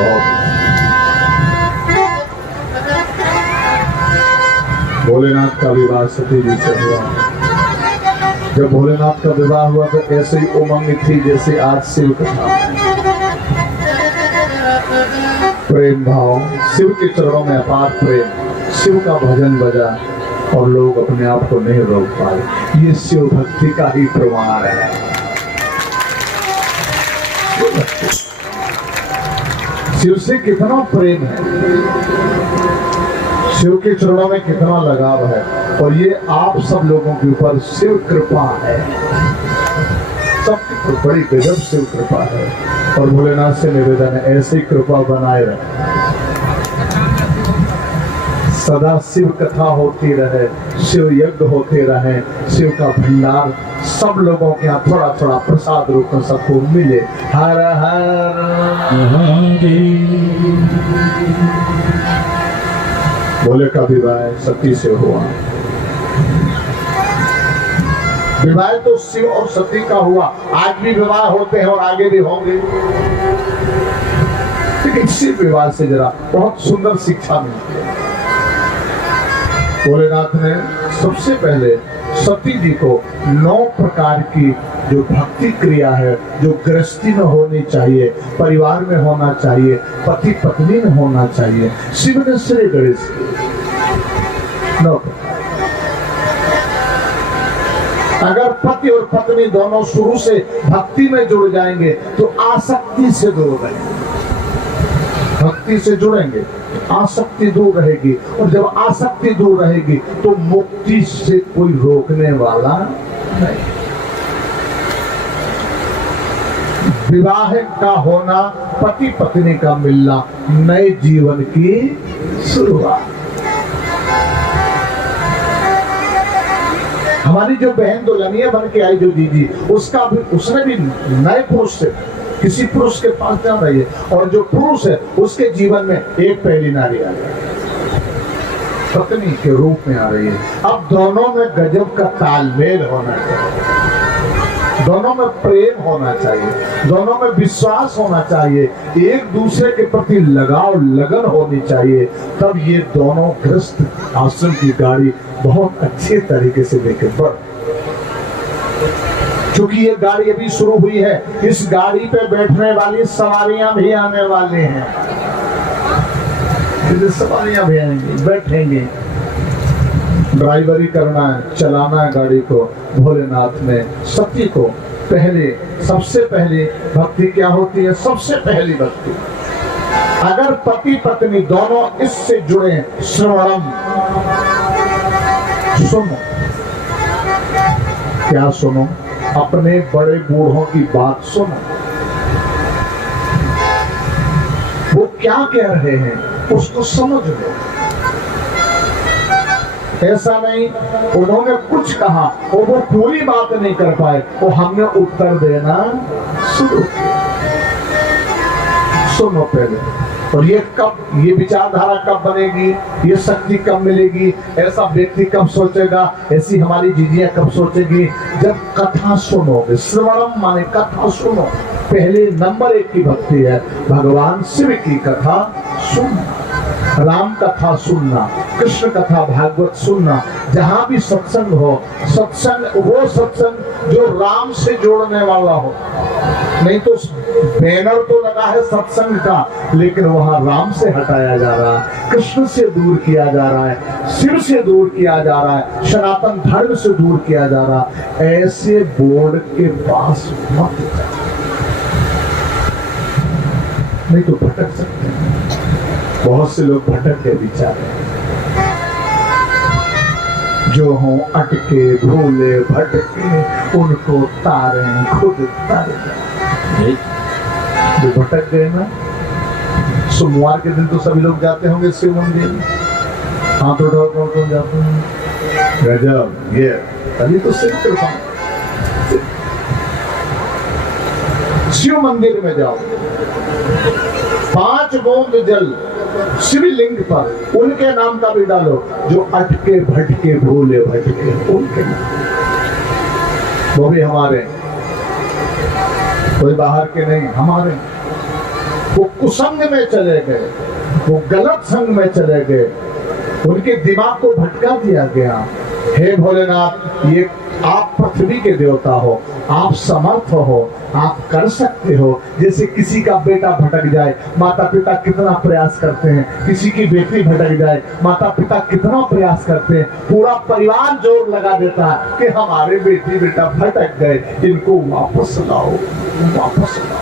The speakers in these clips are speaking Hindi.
बहुत। भोलेनाथ का विवाह सती जी से हुआ। जब भोलेनाथ का विवाह हुआ तो ऐसे ही उमंग थी जैसे आज शिव कथा। प्रेम भाव, शिव के चरणों में अपार प्रेम, शिव का भजन बजा और लोग अपने आप को नहीं रोक पाए। ये शिव भक्ति का ही प्रमाण है। शिव से कितना प्रेम है, शिव के चरणों में कितना लगाव है, और ये आप सब लोगों के ऊपर शिव कृपा है। सबकी बड़ी गजब शिव कृपा है। और भोलेनाथ से निवेदन है ऐसी कृपा बनाए रहे, सदा शिव कथा होती रहे, शिव यज्ञ होते रहे, शिव का भंडार सब लोगों के यहाँ थोड़ा थोड़ा प्रसाद रूप में सबको मिले। हर हर भोले का विवाह सती से हुआ। विवाह तो शिव और सती का हुआ, आज भी विवाह होते हैं और आगे भी होंगे। लेकिन शिव विवाह से जरा बहुत सुंदर शिक्षा मिलती है। भोलेनाथ ने सबसे पहले सती जी को 9 प्रकार की जो भक्ति क्रिया है, जो गृहस्थी में होनी चाहिए, परिवार में होना चाहिए, पति पत्नी में होना चाहिए, शिव ने श्री गणेश 9। अगर पति और पत्नी दोनों शुरू से भक्ति में जुड़ जाएंगे तो आसक्ति से दूर रहेंगे। भक्ति से जुड़ेंगे, आसक्ति दूर रहेगी, और जब आसक्ति दूर रहेगी तो मुक्ति से कोई रोकने वाला नहीं। विवाह का होना, पति पत्नी का मिलना, नए जीवन की शुरुआत। हमारी जो बहन दुल्हनिया बन के आई जो दीदी, उसका भी, उसने भी नए पुरुष से किसी पुरुष के पास जा रही है, और जो पुरुष है उसके जीवन में एक पहली नारी आ रही है, पत्नी के रूप में आ रही है। अब दोनों में गजब का तालमेल होना चाहिए, दोनों में प्रेम होना चाहिए, दोनों में विश्वास होना चाहिए, एक दूसरे के प्रति लगाव लगन होनी चाहिए। तब ये दोनों गृहस्थ आश्रम की गाड़ी बहुत अच्छे तरीके से लेके बढ़। क्योंकि ये गाड़ी अभी शुरू हुई है, इस गाड़ी पे बैठने वाली सवारियां भी आने वाले हैं, सवारियां भी आएंगी, बैठेंगे। ड्राइवरी करना है, चलाना है गाड़ी को। भोलेनाथ ने सती को पहले, सबसे पहले भक्ति क्या होती है? सबसे पहली भक्ति, अगर पति पत्नी दोनों इससे जुड़े, श्रवणम, सुनो। क्या सुनो? अपने बड़े बूढ़ों की बात सुनो, वो क्या कह रहे हैं उसको समझ लो। ऐसा नहीं उन्होंने कुछ कहा और वो पूरी बात नहीं कर पाए, तो हमने उत्तर देना शुरू किया। सुनो पहले। और ये कब, ये विचारधारा कब बनेगी, ये शक्ति कब मिलेगी, ऐसा व्यक्ति कब सोचेगा, ऐसी हमारी दीदियां कब सोचेगी? जब कथा सुनोगे। श्रवणम माने कथा सुनो। पहले नंबर 1 की भक्ति है भगवान शिव की कथा सुनना, राम कथा सुनना, कृष्ण कथा भागवत सुनना। जहां भी सत्संग हो, सत्संग वो सत्संग जो राम से जोड़ने वाला हो। नहीं तो बैनर तो लगा है सत्संग का, लेकिन वहां राम से हटाया जा रहा है, कृष्ण से दूर किया जा रहा है, शिव से दूर किया जा रहा है, सनातन धर्म से दूर किया जा रहा है। ऐसे बोर्ड के पास मत जाओ, नहीं तो भटक सकते हैं। बहुत से लोग भटक के बेचारे जो हों अटके, भूले, भटके, उनको तारें खुद तारे। जो भटक गए ना, सोमवार के दिन तो सभी लोग जाते होंगे शिव मंदिर, हाथ उठाओ, कौन जाते हैं? गजब, ये तभी तो शिव कृपा। शिव मंदिर में जाओ, 5 बूंद जल शिवलिंग पर उनके नाम का भी डालो, जो अटके भटके भूले भटके, उनके नाम। वो भी हमारे, कोई बाहर के नहीं, हमारे। वो कुसंग में चले गए, वो गलत संग में चले गए, उनके दिमाग को भटका दिया गया। हे भोलेनाथ, ये आप पृथ्वी के देवता हो, आप समर्थ हो, आप कर सकते हो। जैसे किसी का बेटा भटक जाए, माता पिता कितना प्रयास करते हैं, किसी की बेटी भटक जाए, माता पिता कितना प्रयास करते हैं, पूरा परिवार जोर लगा देता है कि हमारे बेटी बेटा भटक गए, इनको वापस लाओ, वापस लाओ।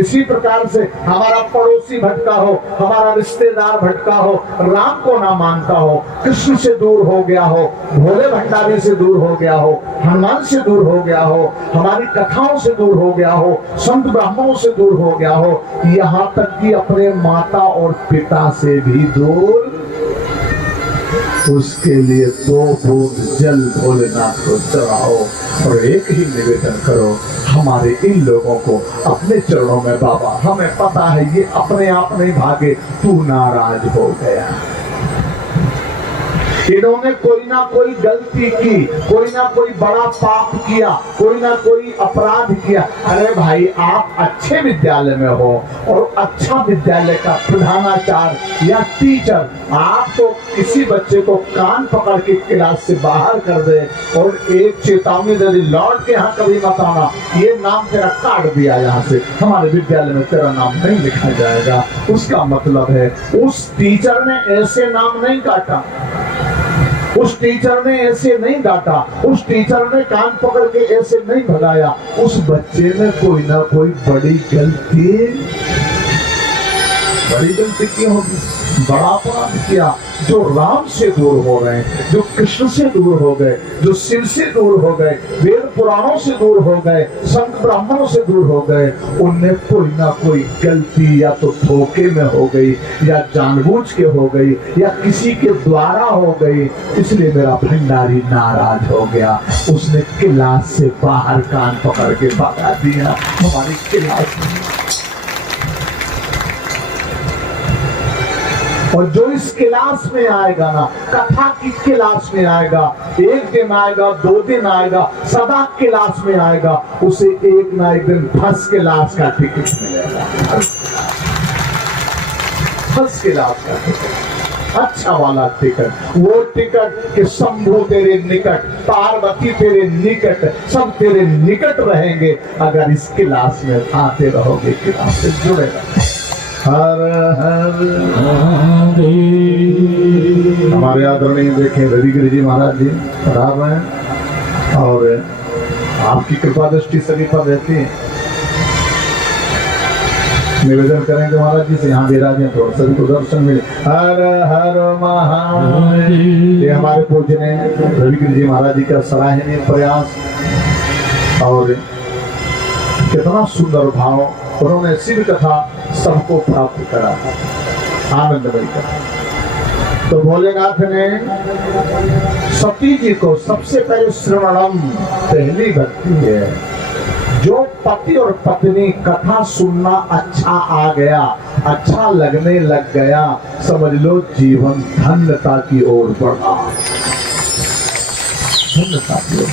इसी प्रकार से हमारा पड़ोसी भटका हो, हमारा रिश्तेदार भटका हो, राम को ना मानता हो, कृष्ण से दूर हो गया हो, भोले भंडारी से दूर हो गया हो, हनुमान से दूर हो गया हो, हमारी कथाओं से दूर हो गया हो, संत ब्राह्मणों से दूर हो गया हो, यहाँ तक कि अपने माता और पिता से भी दूर, उसके लिए 2 बूंद जल भोलेनाथ को चढ़ाओ और एक ही निवेदन करो, हमारे इन लोगों को अपने चरणों में बाबा, हमें पता है ये अपने आप नहीं भागे, तू नाराज हो गया। इन्होंने कोई ना कोई गलती की, कोई ना कोई बड़ा पाप किया, कोई ना कोई अपराध किया। अरे भाई, आप अच्छे विद्यालय में हो और अच्छा विद्यालय का प्रधानाचार्य या टीचर, आप तो किसी बच्चे को कान पकड़ के क्लास से बाहर कर दे और एक चेतावनी दे दी, लौट के यहाँ कभी मत आना, ये नाम तेरा काट दिया, यहाँ से हमारे विद्यालय में तेरा नाम नहीं लिखा जाएगा। उसका मतलब है उस टीचर ने ऐसे नाम नहीं काटा, उस टीचर ने ऐसे नहीं डांटा, उस टीचर ने कान पकड़ के ऐसे नहीं भगाया, उस बच्चे ने कोई ना कोई बड़ी गलती की होगी, बड़ा अपराध किया। जो राम से दूर हो रहे हैं, जो कृष्ण से दूर हो गए, जो शिव से दूर हो गए, वेद पुराणों से दूर हो गए, संत ब्राह्मणों से दूर हो गए, उनने कोई ना कोई गलती या तो धोखे में हो गई, या जानबूझ के हो गई, या किसी के द्वारा हो गई, इसलिए मेरा भंडारी नाराज हो गया। उसने क्लास से बाहर कान पकड़ के भगा दिया। हमारी क्लास और जो इस क्लास में आएगा ना, कथा की क्लास में आएगा, एक दिन आएगा, 2 दिन आएगा, सदा क्लास में आएगा, उसे एक ना एक दिन फर्स्ट क्लास का टिकट मिलेगा। फर्स्ट क्लास का टिकट, अच्छा वाला टिकट, वो टिकट कि शंभू तेरे निकट, पार्वती तेरे निकट, सब तेरे निकट रहेंगे अगर इस क्लास में आते रहोगे, क्लास से जुड़े रहोगे। हर हर हमारे आदरणीय देखें रविगिरी जी महाराज जी पधार रहे हैं और आपकी कृपा दृष्टि सभी पर रहती है। निवेदन करेंगे महाराज जी से यहाँ विराजे तो सभी को दर्शन मिले। हर हर महादेव। ये हमारे पूजने रविगिरी जी महाराज जी का सराहनीय प्रयास और कितना सुंदर भाव, उन्होंने शिव कथा सबको प्राप्त करा, आनंदमय कथा। तो भोलेनाथ ने सती जी को सबसे पहले श्रवणम, पहली भक्ति है। जो पति और पत्नी कथा सुनना अच्छा आ गया, अच्छा लगने लग गया, समझ लो जीवन धन्यता की ओर बढ़ा, धन्यता की ओर।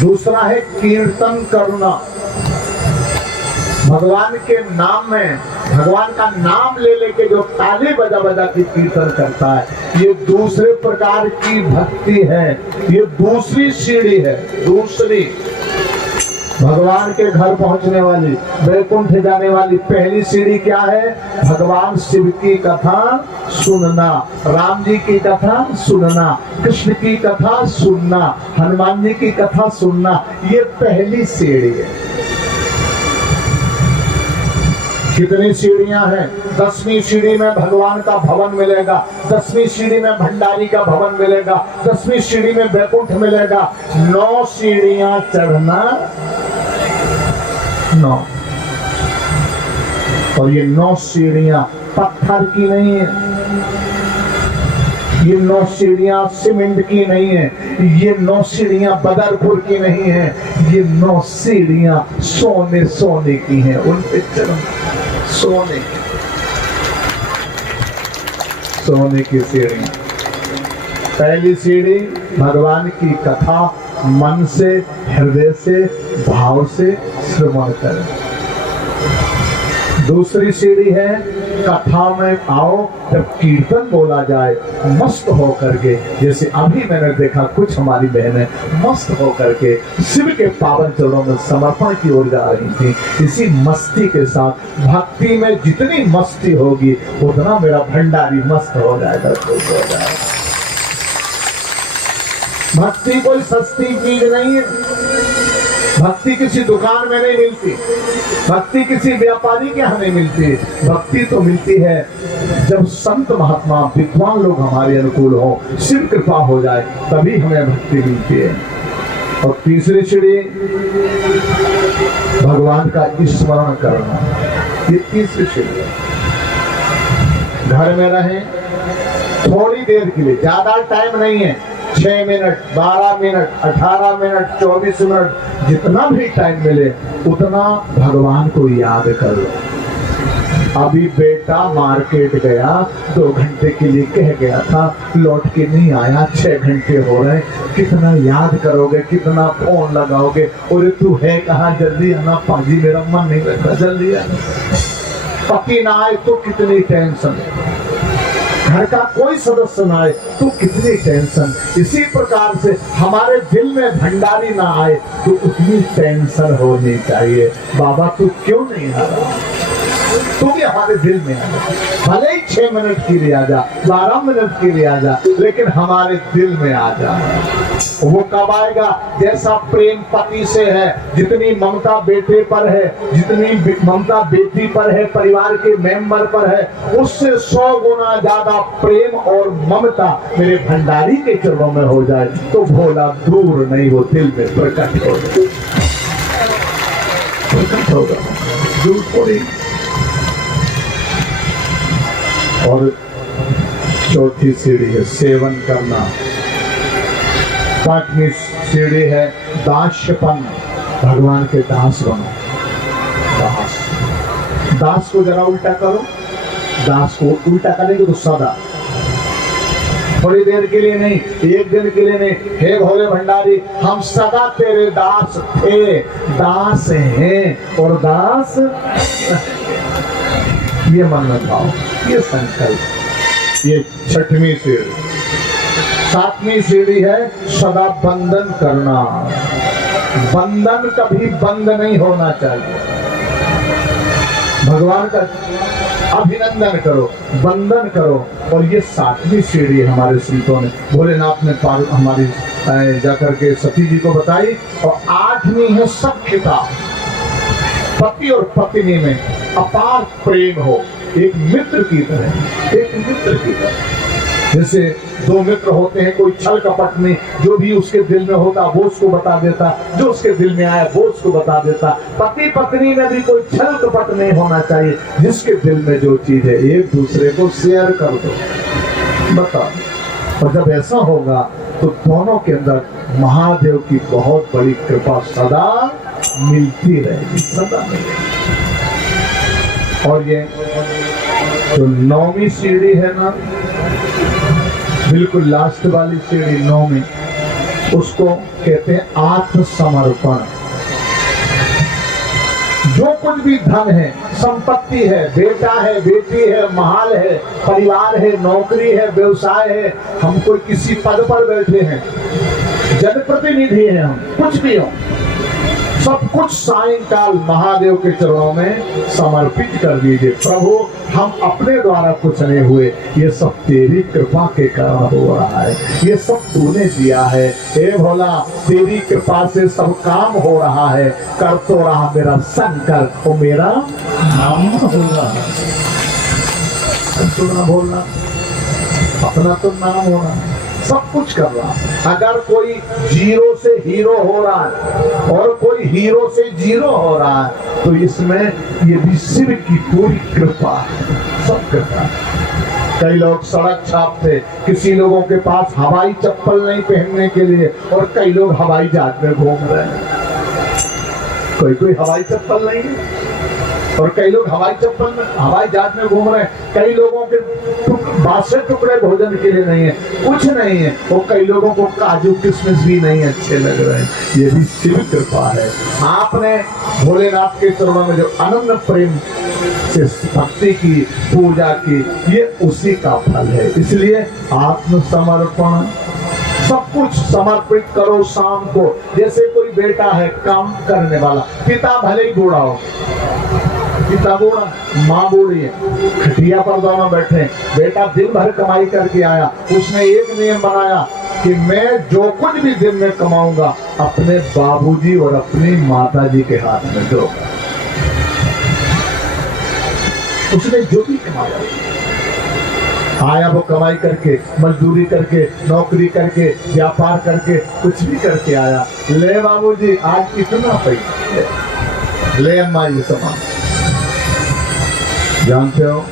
दूसरा है कीर्तन करना, भगवान के नाम में, भगवान का नाम ले लेके जो ताली बजा बजा के कीर्तन करता है, ये दूसरे प्रकार की भक्ति है, ये दूसरी सीढ़ी है। दूसरी भगवान के घर पहुंचने वाली, वैकुंठ जाने वाली पहली सीढ़ी क्या है? भगवान शिव की कथा सुनना, राम जी की कथा सुनना, कृष्ण की कथा सुनना, हनुमान जी की कथा सुनना, ये पहली सीढ़ी है। कितनी सीढ़ियां हैं? 10वीं सीढ़ी में भगवान का भवन मिलेगा, 10वीं सीढ़ी में भंडारी का भवन मिलेगा, 10वीं सीढ़ी में वैकुंठ मिलेगा। 9 सीढ़ियां चढ़ना, 9, और ये 9 सीढ़ियां पत्थर की नहीं है, ये 9 सीढ़ियां सीमेंट की नहीं है, ये 9 सीढ़ियां बदरपुर की नहीं है, ये 9 सीढ़ियां सोने सोने की हैं। उनके चरण सोने की, सोने की सीढ़ियां। पहली सीढ़ी भगवान की कथा मन से, हृदय से, भाव से श्रवण करें। दूसरी सीढ़ी है कथा में आओ, जब कीर्तन बोला जाए मस्त होकर के, जैसे अभी मैंने देखा कुछ हमारी बहनें मस्त होकर के शिव के पावन चरणों में समर्पण की ओर जा रही थी। इसी मस्ती के साथ भक्ति में जितनी मस्ती होगी उतना मेरा भंडारी मस्त हो जाएगा, खुश हो जाएगा। भक्ति कोई सस्ती चीज नहीं है, भक्ति किसी दुकान में नहीं मिलती, भक्ति किसी व्यापारी के यहाँ नहीं मिलती। भक्ति तो मिलती है जब संत महात्मा विद्वान लोग हमारे अनुकूल हो, शिव कृपा हो जाए, तभी हमें भक्ति मिलती है। और तीसरी सीढ़ी भगवान का स्मरण करना, ये तीसरी सीढ़ी। घर में रहें थोड़ी देर के लिए, ज्यादा टाइम नहीं है, 6 मिनट, 12 मिनट, 18 मिनट, 24 मिनट, जितना भी टाइम मिले उतना भगवान को याद करो। अभी बेटा मार्केट गया, 2 घंटे के लिए कह गया था, लौट के नहीं आया, 6 घंटे हो रहे, कितना याद करोगे, कितना फोन लगाओगे, और तू है कहाँ, जल्दी आना पाजी, मेरा मन नहीं लगता, जल्दी आना। पति ना आए तो कितनी टेंशन, घर का कोई सदस्य ना आए तो कितनी टेंशन। इसी प्रकार से हमारे दिल में भंडारी ना आए तो उतनी टेंशन होनी चाहिए। बाबा तू क्यों नहीं आ रहा, तू भी हमारे दिल में आ जा, भले ही 6 मिनट के लिए आ जा, 12 मिनट के लिए आ जा, लेकिन हमारे दिल में आ जा। वो कब आएगा, जैसा प्रेम पति से है, जितनी ममता बेटे पर है, जितनी ममता बेटी पर है, परिवार के मेंबर पर है, उससे 100 गुना ज्यादा प्रेम और ममता मेरे भंडारी के चरणों में हो जाए तो भोला दूर नहीं, वो दिल में प्रकट होगा, दूर थोड़ी। और चौथी सीढ़ी है सेवन करना। 5वीं सीढ़ी है दास्यपन, भगवान के दास बनो। दास, दास को जरा उल्टा करो, दास को उल्टा करेंगे तो सदा, थोड़ी देर के लिए नहीं, 1 दिन के लिए नहीं। हे भोले भंडारी, हम सदा तेरे दास थे, दास हैं और दास ये मन में पाओ, ये संकल्प। ये 6वीं सीढ़ी। 7वीं सीढ़ी है सदा बंधन करना। बंधन कभी बंद नहीं होना चाहिए। भगवान का अभिनंदन करो, बंधन करो। और ये 7वीं सीढ़ी हमारे संतों ने, भोलेनाथ ने हमारी जाकर के सती जी को बताई। और 8वीं है सख्यता, पति और पत्नी में अपार प्रेम हो, एक मित्र की तरह, एक मित्र की तरह। जैसे 2 मित्र होते हैं, कोई छल कपट में, जो भी उसके दिल में होता वो उसको बता देता, जो उसके दिल में आया वो उसको बता देता। पति पत्नी में भी कोई छल कपट नहीं होना चाहिए, जिसके दिल में जो चीज है एक दूसरे को शेयर कर दो, बताओ। और जब ऐसा होगा तो दोनों के अंदर महादेव की बहुत बड़ी कृपा सदा मिलती रहेगी, सदा मिलेगी। और ये जो 9वीं सीढ़ी है ना, बिल्कुल लास्ट वाली सीढ़ी 9वीं, उसको कहते हैं आत्मसमर्पण। जो कुछ भी धन है, संपत्ति है, बेटा है, बेटी है, महल है, परिवार है, नौकरी है, व्यवसाय है, हम कोई किसी पद पर बैठे हैं, जनप्रतिनिधि हैं, हम कुछ भी हो, सब कुछ सायंकाल महादेव के चरणों में समर्पित कर दीजिए। प्रभु, हम अपने द्वारा कुछ नहीं हुए, ये सब तेरी कृपा के कारण हो रहा है, ये सब तूने दिया है। हे भोला, तेरी कृपा से सब काम हो रहा है, कर तो रहा मेरा संकल्प, और मेरा नाम हो रहा है। ना बोलना, अपना तो नाम हो रहा है, सब कुछ कर रहा है। अगर कोई 0 से हीरो हो रहा है और कोई हीरो से 0 हो रहा है, तो इसमें ये भी शिव की पूरी कृपा है, सब कृपा। कई लोग सड़क छापते, किसी लोगों के पास हवाई चप्पल नहीं पहनने के लिए, और कई लोग हवाई जहाज में घूम रहे हैं। कोई हवाई चप्पल नहीं है, और कई लोग हवाई चप्पल में, हवाई जहाज में घूम रहे हैं। कई लोगों के 62 टुकड़े भोजन के लिए नहीं है, कुछ नहीं है। और कई लोगों को काजू किशमिश भी नहीं अच्छे लग रहे हैं। ये भी शिव कृपा है। आपने भोलेनाथ के चरणों में जो अनन्य प्रेम से भक्ति की, पूजा की, ये उसी का फल है। इसलिए आत्मसमर्पण, सब कुछ समर्पित करो शाम को। जैसे कोई बेटा है काम करने वाला, पिता भले ही बूढ़ा हो, पिता बूढ़ा, माँ बूढ़ी है, खटिया पर दोनों बैठे, बेटा दिन भर कमाई करके आया, उसने एक नियम बनाया कि मैं जो कुछ भी दिन में कमाऊंगा अपने बाबूजी और अपनी माताजी के हाथ में दो। उसने जो भी कमाया आया, वो कमाई करके, मजदूरी करके, नौकरी करके, व्यापार करके, कुछ भी करके आया, ले बाबूजी आज इतना पैसा, ले अम्मा ये सामान। जानते हो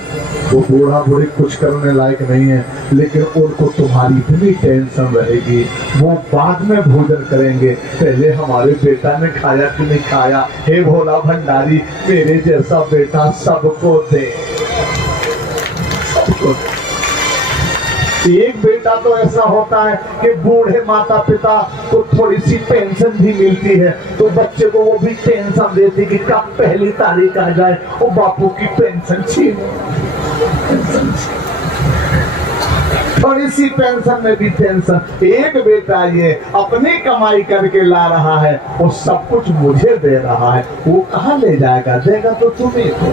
वो बूढ़ा बूढ़ी कुछ करने लायक नहीं है, लेकिन उनको तुम्हारी इतनी टेंशन रहेगी, वो बाद में भोजन करेंगे, पहले हमारे बेटा ने खाया कि नहीं खाया। हे भोला भंडारी, मेरे जैसा बेटा सबको दे, सबको दे। एक बेटा तो ऐसा होता है कि बूढ़े माता पिता को थोड़ी सी पेंशन भी मिलती है, तो बच्चे को वो भी टेंशन देती कि कब पहली तारीख आ जाए और बापू की पेंशन छीन। थोड़ी सी पेंशन में भी टेंशन। एक बेटा ये अपनी कमाई करके ला रहा है, वो सब कुछ मुझे दे रहा है, वो कहाँ ले जाएगा? देगा तो तुम्हें को।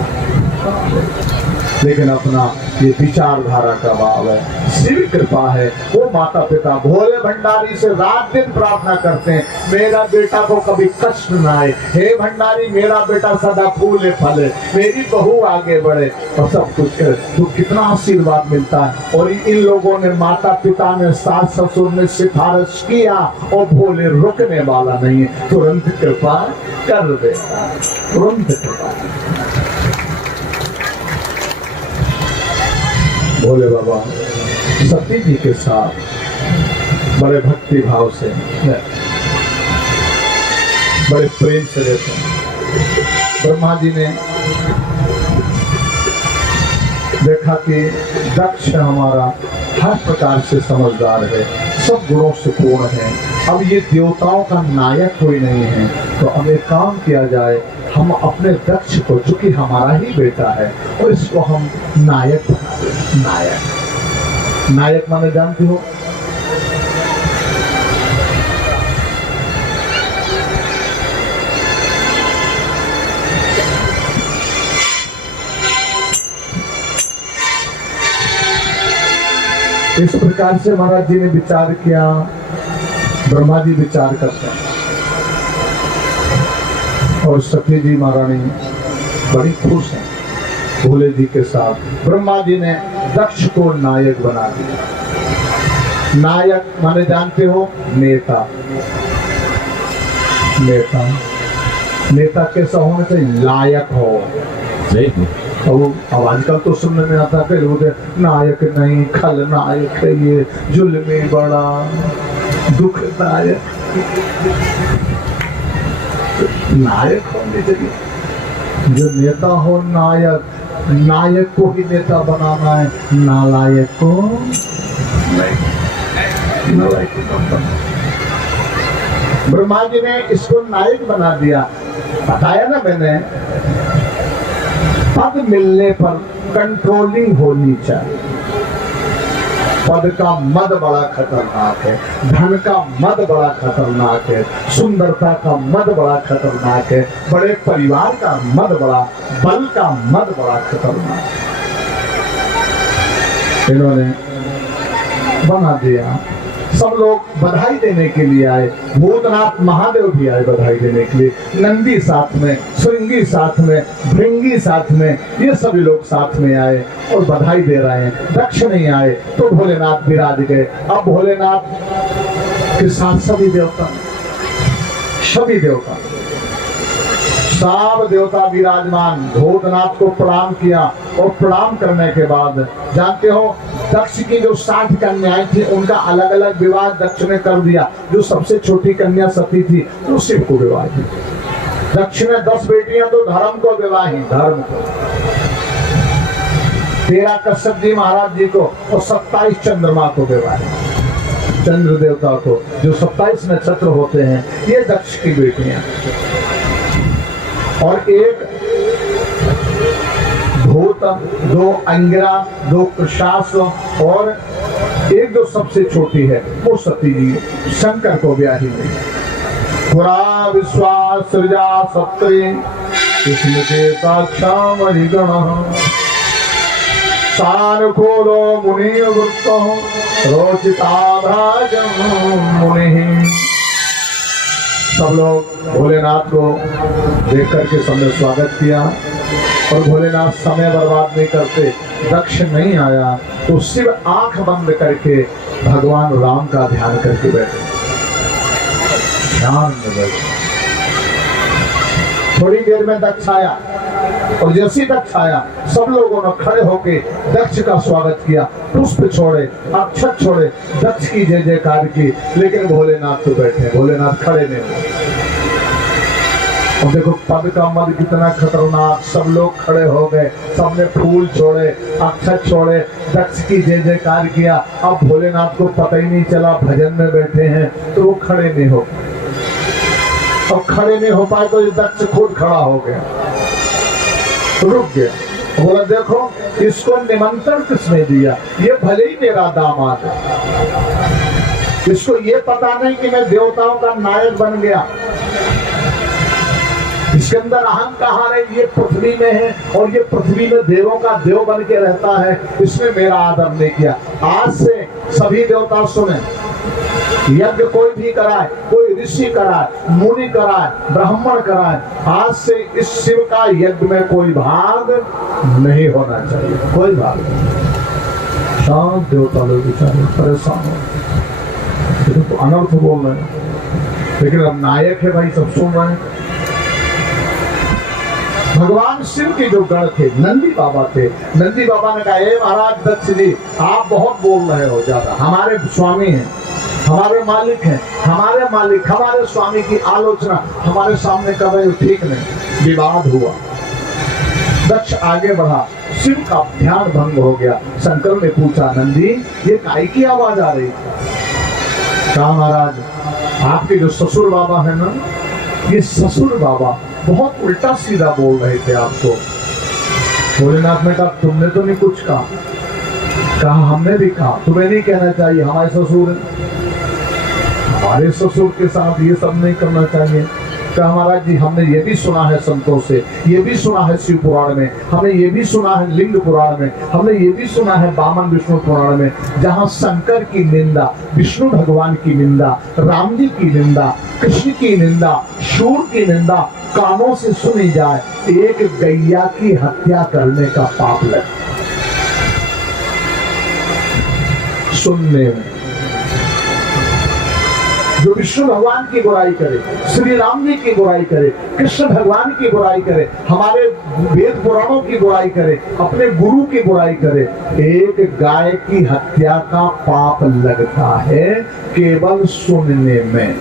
लेकिन अपना ये विचारधारा का भाव है, शिव कृपा है। वो माता पिता भोले भंडारी से रात दिन प्रार्थना करते हैं, मेरा बेटा को कभी कष्ट ना आए, हे भंडारी मेरा बेटा सदा फूले फले, मेरी बहू आगे बढ़े, और सब कुछ करे। तो कितना आशीर्वाद मिलता है। और इन लोगों ने, माता पिता ने, सास ससुर ने सिफारिश किया और भोले रुकने वाला नहीं है, तुरंत कृपा कर देता, तुरंत कृपा। भोले बाबा सती जी के साथ बड़े भक्ति भाव से, बड़े प्रेम से रहते हैं। ब्रह्मा जी ने देखा कि दक्ष हमारा हर प्रकार से समझदार है, सब गुणों से पूर्ण है, अब ये देवताओं का नायक कोई नहीं है, तो अब एक काम किया जाए, हम अपने दक्ष को, चूंकि हमारा ही बेटा है, और इसको हम नायक बना दें। नायक, नायक माने जानते हो? इस प्रकार से महाराज जी ने विचार किया। ब्रह्मा जी विचार करते हैं और सती जी महारानी बड़ी खुश हैं भोले जी के साथ। ब्रह्मा जी ने दक्ष को नायक बना दिया। नायक माने जानते हो? नेता। नेता, नेता कैसा होना चाहिए? लायक हो। तो अब आजकल तो सुनने में आता है लोग नायक नहीं खलनायक है, ये जुल्मी बड़ा दुखदायक। नायक होने चाहिए, जो नेता हो नायक, नायक को ही नेता बनाना है, नालायक को नहीं, नालायक को। ब्रह्मा जी ने इसको नायक बना दिया। बताया ना मैंने, पद मिलने पर कंट्रोलिंग होनी चाहिए। पद का मद बड़ा खतरनाक है, धन का मद बड़ा खतरनाक है, सुंदरता का मद बड़ा खतरनाक है, बड़े परिवार का मद बड़ा, बल का मद बड़ा खतरनाक है। इन्होंने बना दिया। सब लोग बधाई देने के लिए आए। भूतनाथ महादेव भी आए बधाई देने के लिए। नंदी साथ में, श्रृंगी साथ में, भृंगी साथ में, ये सभी लोग साथ में आए और बधाई दे रहे हैं। दक्ष नहीं आए तो भोलेनाथ विराज गए। अब भोलेनाथ के साथ सभी देवता, सभी देवता, सब देवता विराजमान। भूतनाथ को प्रणाम किया और प्रणाम करने के बाद जानते हो, दक्ष की जो 60 कन्याएं थी उनका अलग अलग विवाह दक्ष ने कर दिया। जो सबसे छोटी कन्या सती थी वो शिव को विवाह की। दक्ष ने 10 बेटियां तो धर्म को विवाही, धर्म को, 13 कश्यप जी महाराज जी को और 27 चंद्रमा को विवाही, चंद्र देवता को, जो 27 नक्षत्र होते हैं, ये दक्ष की बेटियां। और एक धूतम, 2 अंगिरा, 2 कृशास और एक जो सबसे छोटी है वो सती जी शंकर को ब्याही में। पुरा विश्वास सृजा सप्तरी इसमें ताक्षामणिगण सान खोलो मुनि वृत्त रोचिताभाजम मुनि। सब लोग भोलेनाथ को देख करके सबने स्वागत किया और भोलेनाथ समय बर्बाद नहीं करते। दक्ष नहीं आया तो सिर्फ आंख बंद करके भगवान राम का ध्यान करके बैठे, ध्यान में बैठे। थोड़ी देर में दक्ष आया और जैसे दक्ष आया सब लोगों ने खड़े होके दक्ष का स्वागत किया, पुष्प छोड़े, अक्षत छोड़े, दक्ष की जय जयकार की। लेकिन भोलेनाथ तो बैठे, भोलेनाथ खड़े नहीं हुए। और देखो पद का मद कितना खतरनाक, सब लोग खड़े हो गए, सबने फूल छोड़े, अक्षत छोड़े, दक्ष की जय जयकार किया। अब भोलेनाथ को पता ही नहीं चला भजन में बैठे हैं, तो वो खड़े नहीं हो पाए। और खड़े नहीं हो पाए तो ये दक्ष खुद खड़ा हो गया, रुक गया, बोला देखो इसको निमंत्रण किसने दिया, ये भले ही मेरा दामाद है, इसको ये पता नहीं कि मैं देवताओं का नायक बन गया, इसके अंदर अहंकार है, ये पृथ्वी में है और ये पृथ्वी में देवों का देव बन के रहता है, इसने मेरा आदर नहीं किया। आज से सभी देवता सुने, यज्ञ कोई भी कराए, कोई ऋषि कराए, मुनि कराए, ब्राह्मण कराए, आज से इस शिव का यज्ञ में कोई भाग नहीं होना चाहिए, कोई भाग नहीं। शांत देवता लोग बेचारे परेशान हो, तो अनर्थ बोल रहे हैं, लेकिन अब नायक है भाई, सब सुन रहे हैं। भगवान शिव के जो गण थे, नंदी बाबा थे, नंदी बाबा ने कहा, हे महाराज दक्ष जी, आप बहुत बोल रहे हो ज्यादा, हमारे स्वामी हैं, हमारे मालिक हैं, हमारे मालिक, हमारे स्वामी की आलोचना हमारे सामने कर रहे हो, ठीक नहीं। विवाद हुआ, दक्ष आगे बढ़ा, शिव का ध्यान भंग हो गया। शंकर ने पूछा, नंदी ये काय की आवाज आ रही? कहा महाराज आपके जो ससुर बाबा है ना, ये ससुर बाबा बहुत उल्टा सीधा बोल रहे थे आपको। भोलेनाथ ने कहा तुमने तो नहीं कुछ कहा हमने भी कहा, तुम्हें नहीं कहना चाहिए, हमारे ससुर है, हमारे ससुर के साथ ये सब नहीं करना चाहिए। कहा महाराज जी हमने ये भी सुना है संतों से, ये भी सुना है शिव पुराण में, हमने ये भी सुना है लिंग पुराण में, हमने ये भी सुना है वामन विष्णु पुराण में, जहाँ शंकर की निंदा, विष्णु भगवान की निंदा, राम जी की निंदा, कृष्ण की निंदा, शूर की निंदा कानों से सुनी जाए, एक गैया की हत्या करने का पाप लगे सुनने में। जो विष्णु भगवान की बुराई करे, श्री राम जी की बुराई करे, कृष्ण भगवान की बुराई करे, हमारे वेद पुराणों की बुराई करे, अपने गुरु की बुराई करे, एक गाय की हत्या का पाप लगता है केवल सुनने में।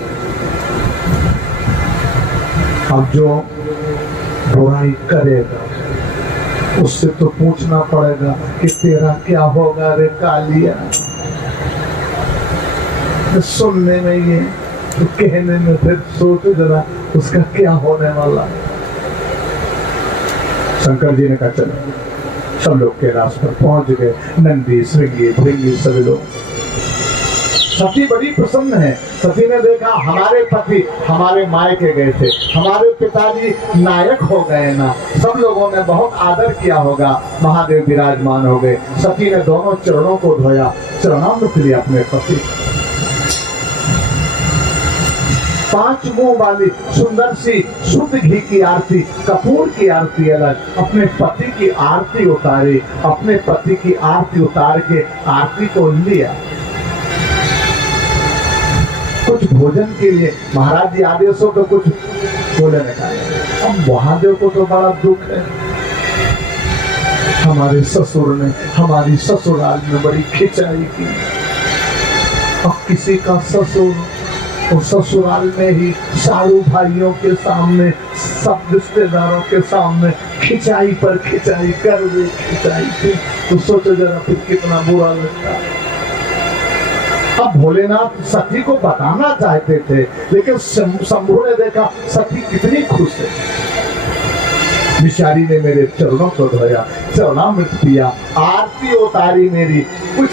अब जो बुराई करेगा उससे तो पूछना पड़ेगा कि तेरा क्या होगा रे कालिया। सुनने में ये तो कहने में फिर सोचो जरा उसका क्या होने वाला है। शंकर जी ने कहा चलो, सब लोग कैलाश पर पहुंच गए, नंदी श्रृंगी भृंगी सभी लोग। सती बड़ी प्रसन्न है, सती ने देखा हमारे पति हमारे मायके गए थे, हमारे पिताजी नायक हो गए ना, सब लोगों ने बहुत आदर किया होगा, महादेव विराजमान हो गए। सती ने दोनों चरणों को धोया, चरणामृत लिया अपने पति। 5 मुंह वाली सुंदर सी शुद्ध घी की आरती, कपूर की आरती अलग, अपने पति की आरती उतारी, अपने पति की आरती उतार के आरती को लिया। कुछ भोजन के लिए महाराज जी आदेशों को कुछ बोले ने कहा। अब महादेव को तो बड़ा दुख है, हमारे ससुर ने हमारी ससुराल में बड़ी खिंचाई की। अब किसी का ससुर और ससुराल में ही साड़ू भाइयों के सामने सब रिश्तेदारों के सामने खिंचाई पर खिंचाई कर दी, खिंचाई थी। तो सोचो जरा फिर कितना बुरा लगता। अब भोलेनाथ सती को बताना चाहते थे, लेकिन शंभू ने देखा सती कितनी खुश है। बिचारी ने मेरे चरणों को धोया, चरणामृत पिया, आरती उतारी मेरी। कुछ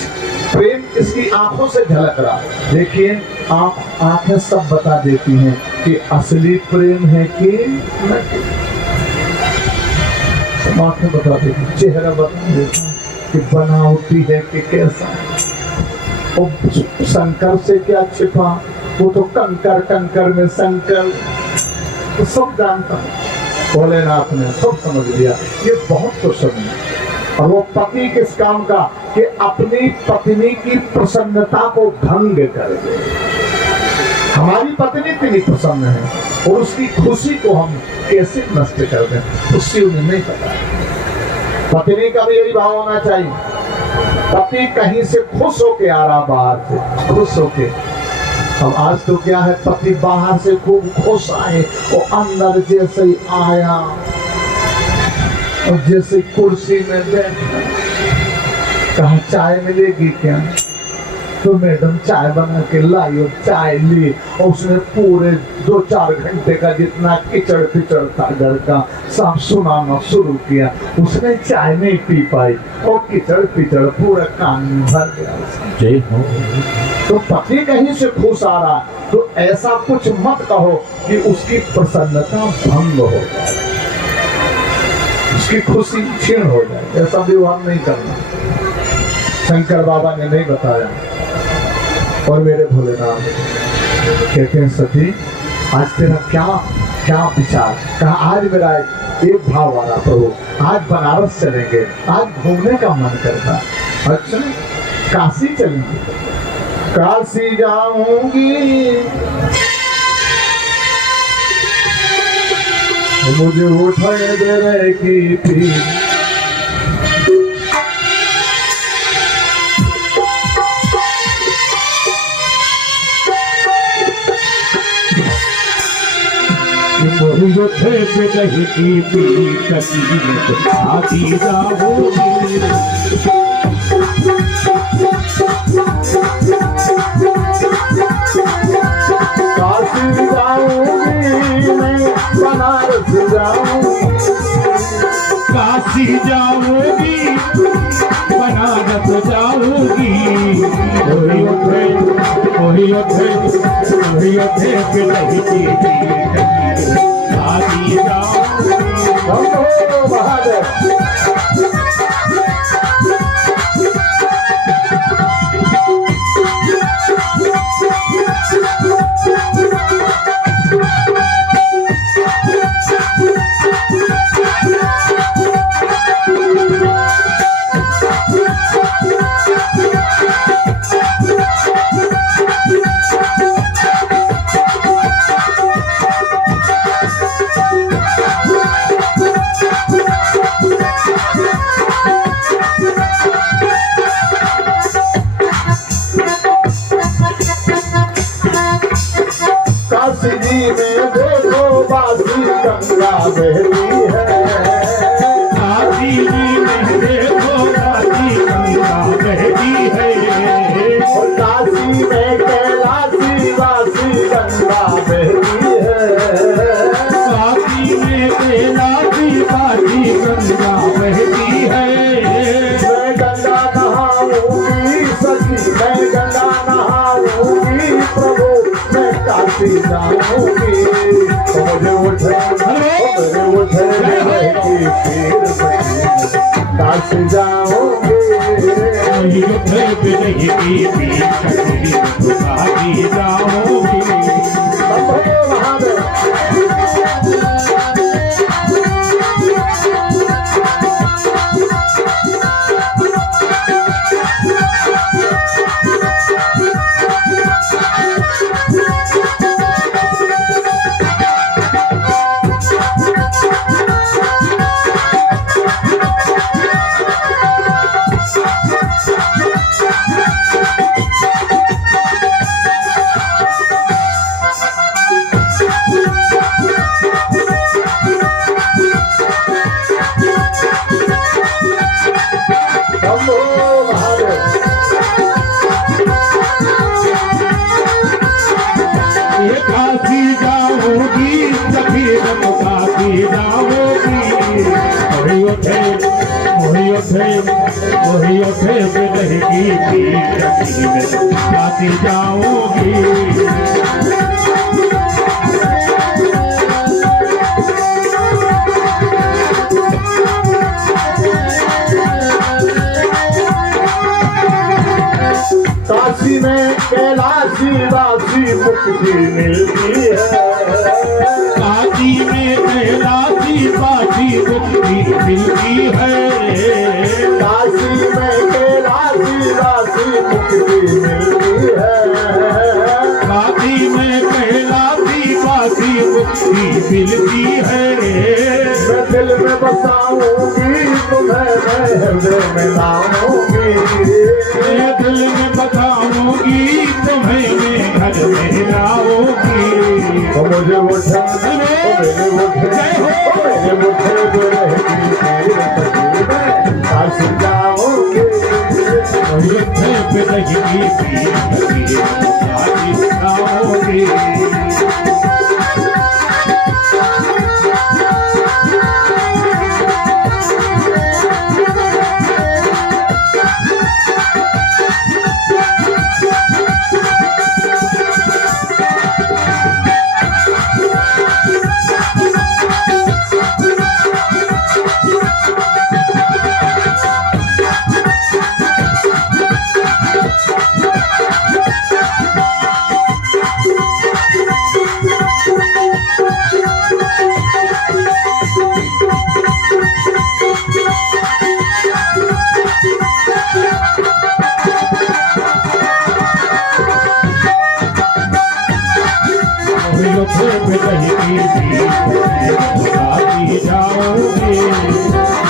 प्रेम इसकी आंखों से झलक रहा। देखिए आंखें सब बता देती हैं कि असली प्रेम है कि नहीं। आंखें बता देती, चेहरा बता देती कि बनावटी है कि कैसा है। और शंकर से क्या छिपा, वो तो कंकर कंकर में शंकर, तो सब जानता है। भोलेनाथ ने सब समझ लिया, ये बहुत प्रसन्न है। और वो पति किस काम का कि अपनी पत्नी की प्रसन्नता को भंग कर दे। हमारी पत्नी इतनी प्रसन्न है और उसकी खुशी को हम कैसे नष्ट कर दें, उससे उन्हें नहीं पता। पत्नी का भी यही भाव होना चाहिए। पति कहीं से खुश होके आ रहा, बाहर से खुश होके। अब आज तो क्या है, पति बाहर से खूब खुश आए और अंदर जैसे ही आया और जैसे कुर्सी में बैठा, कहा चाय मिलेगी क्या? तो मैडम चाय बना के लाई और चाय ली और उसने पूरे 2-4 घंटे का जितना किचड़ पिचड़ था घर का सब सुनाना शुरू किया। उसने चाय नहीं पी पाई और किचड़ पिचड़ पूरा कान भर गया। तो पति कहीं से खुश आ रहा, तो ऐसा कुछ मत कहो कि उसकी प्रसन्नता भंग हो जाए, उसकी खुशी क्षीण हो जाए। ऐसा व्यवहार नहीं करना, शंकर बाबा ने नहीं बताया। और मेरे भोलेनाथ कहते हैं सती आज तेरा क्या क्या विचार? कहा आज मेरा एक भाव आ रहा प्रभु, आज बनारस चलेंगे, आज घूमने का मन करता। अच्छा काशी चलेंगे, काशी जाऊंगी, मुझे उठाए दे रहे की पीर। मुझे पे नहीं की पीर कसीमत आती जाओगी। काशी जाऊंगी मैं, बनारस जाऊंगी, काशी जाओगी, बनारस जाओगी। वही उठे वही उठे वही उठे पे नहीं की पीर आती जाओगी। महादेव काशी में देखो बासी गंगा बहती है, काशी में देखो बासी गंगा बहती है। और काशी में कैलाशी बासी गंगा बहती है, काशी में कैलाशी बासी गंगा बहती है। मैं गंगा नहाऊंगी सखी, मैं गंगा नहाऊंगी प्रभु, मैं काशी जाऊंगी। मुझे उठे की पीर काशी जाऊंगी। काशी जाओगी। महादेव उठे वही उठे पे रहेगी पीर में आती जाओगी। काशी में कैलाशी वासी मुक्ति मिलती है। काशी में कैलाशी वासी मुक्ति मिलती है। काशी में कैलाशी वासी मुक्ति मिलती है। काशी में कैलाशी वासी मुक्ति मिलती है। मैं दिल में बसाऊंगी तुम्हें, मैं हृदय में लाऊंगी। मैं दिल में बताऊंगी तुम्हें, मैं घर में लाऊंगी। तो मुझे उठे, मेरे उठे, मेरे उठे जो रहेगी तेरे पति में काशी जाओगे। वही उठे पे रहेगी पीर आती जाओगी।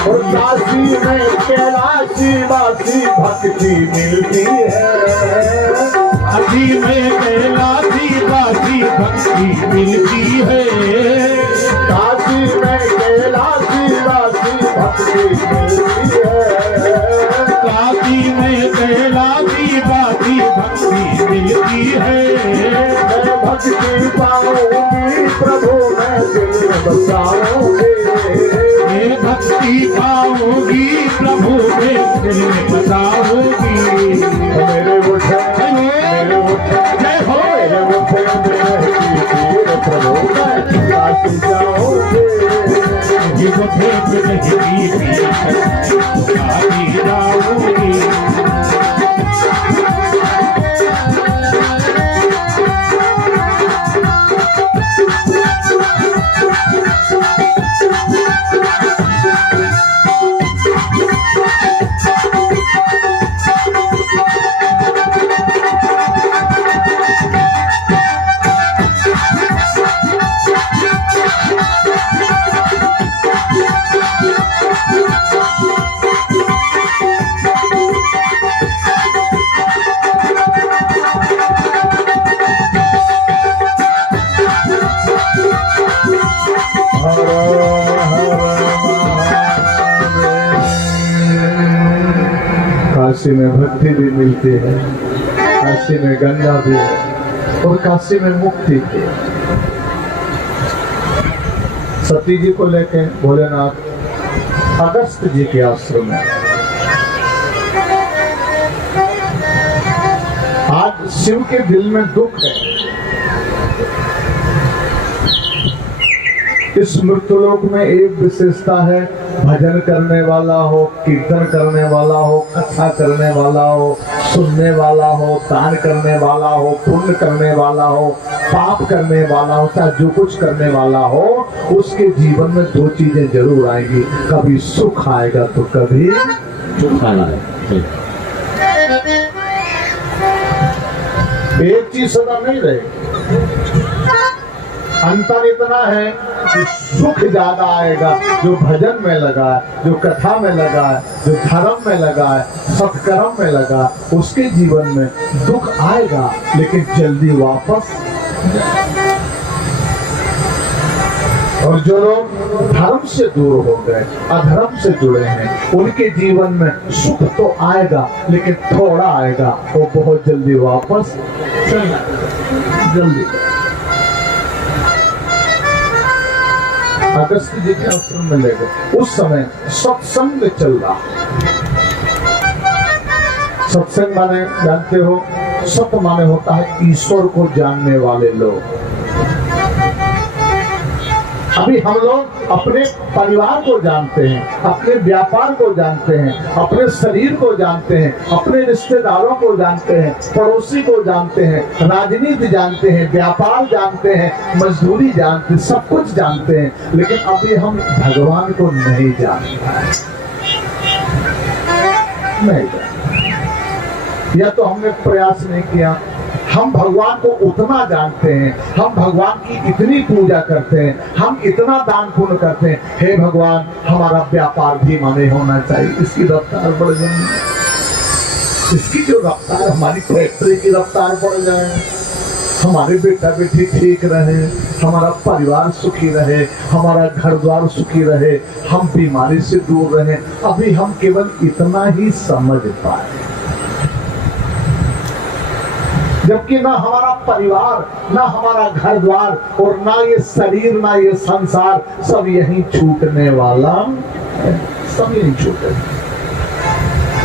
और काशी में कैलाशी वासी भक्ति मिलती है। काशी में कैलाशी वासी भक्ति मिलती है। काशी में कैलाशी वासी भक्ति मिलती है। काशी में कैलाशी वासी भक्ति मिलती है। मैं भक्ति पाऊंगी प्रभु, मैं दिल में बसाऊंगी। मैं भक्ति पाऊंगी प्रभु, मैं दिल में बताऊंगी। मेरे उठे, मेरे उठे, जय हो। मेरे उठे मेरे प्रभु, मैं काशी जाऊंगी। ये उठे पे रहेगी पीर आती जाओगी। काशी में भक्ति भी मिलती है, काशी में गंगा भी है और काशी में मुक्ति भी है। सती जी को लेके भोलेनाथ अगस्त जी के आश्रम में आज शिव के दिल में दुख है। इस मृत्युलोक में एक विशेषता है, भजन करने वाला हो, कीर्तन करने वाला हो, कथा करने वाला हो, सुनने वाला हो, दान करने वाला हो, पुण्य करने वाला हो, पाप करने वाला हो, चाहे जो कुछ करने वाला हो, उसके जीवन में दो चीजें जरूर आएंगी, कभी सुख आएगा तो कभी दुख आएगा। एक चीज सदा नहीं रहेगी। अंतर इतना है कि सुख ज्यादा आएगा जो भजन में लगा है, जो कथा में लगा है, जो धर्म में लगा है, सत्कर्म में लगा, उसके जीवन में दुख आएगा लेकिन जल्दी वापस। और जो लोग धर्म से दूर हो गए, अधर्म से जुड़े हैं, उनके जीवन में सुख तो आएगा लेकिन थोड़ा आएगा, वो बहुत जल्दी वापस चला जल्दी। अगस्त जी के आश्रम में ले गए। उस समय सत्संग चल रहा। सत्संग माने जानते हो, सत माने होता है ईश्वर को जानने वाले लोग। अभी हम लोग अपने परिवार को जानते हैं, अपने व्यापार को जानते हैं, अपने शरीर को जानते हैं, अपने रिश्तेदारों को जानते हैं, पड़ोसी को जानते हैं, राजनीति जानते हैं, व्यापार जानते हैं, मजदूरी जानते हैं, सब कुछ जानते हैं, लेकिन अभी हम भगवान को नहीं जानते हैं। नहीं जानते, या तो हमने प्रयास नहीं किया। हम भगवान को उतना जानते हैं, हम भगवान की इतनी पूजा करते हैं, हम इतना दान पुण्य करते हैं, हे भगवान हमारा व्यापार धीमा नहीं होना चाहिए, इसकी रफ्तार बढ़ जाए, इसकी जो रफ्तार हमारी फैक्ट्री की रफ्तार बढ़ जाए, हमारे बेटा बेटी ठीक रहे, हमारा परिवार सुखी रहे, हमारा घर द्वार सुखी रहे, हम बीमारी से दूर रहे। अभी हम केवल इतना ही समझ पाए, जबकि ना हमारा परिवार, ना हमारा घर द्वार और ना ये शरीर, ना ये संसार, सब यहीं छूटने वाला है। सब यहीं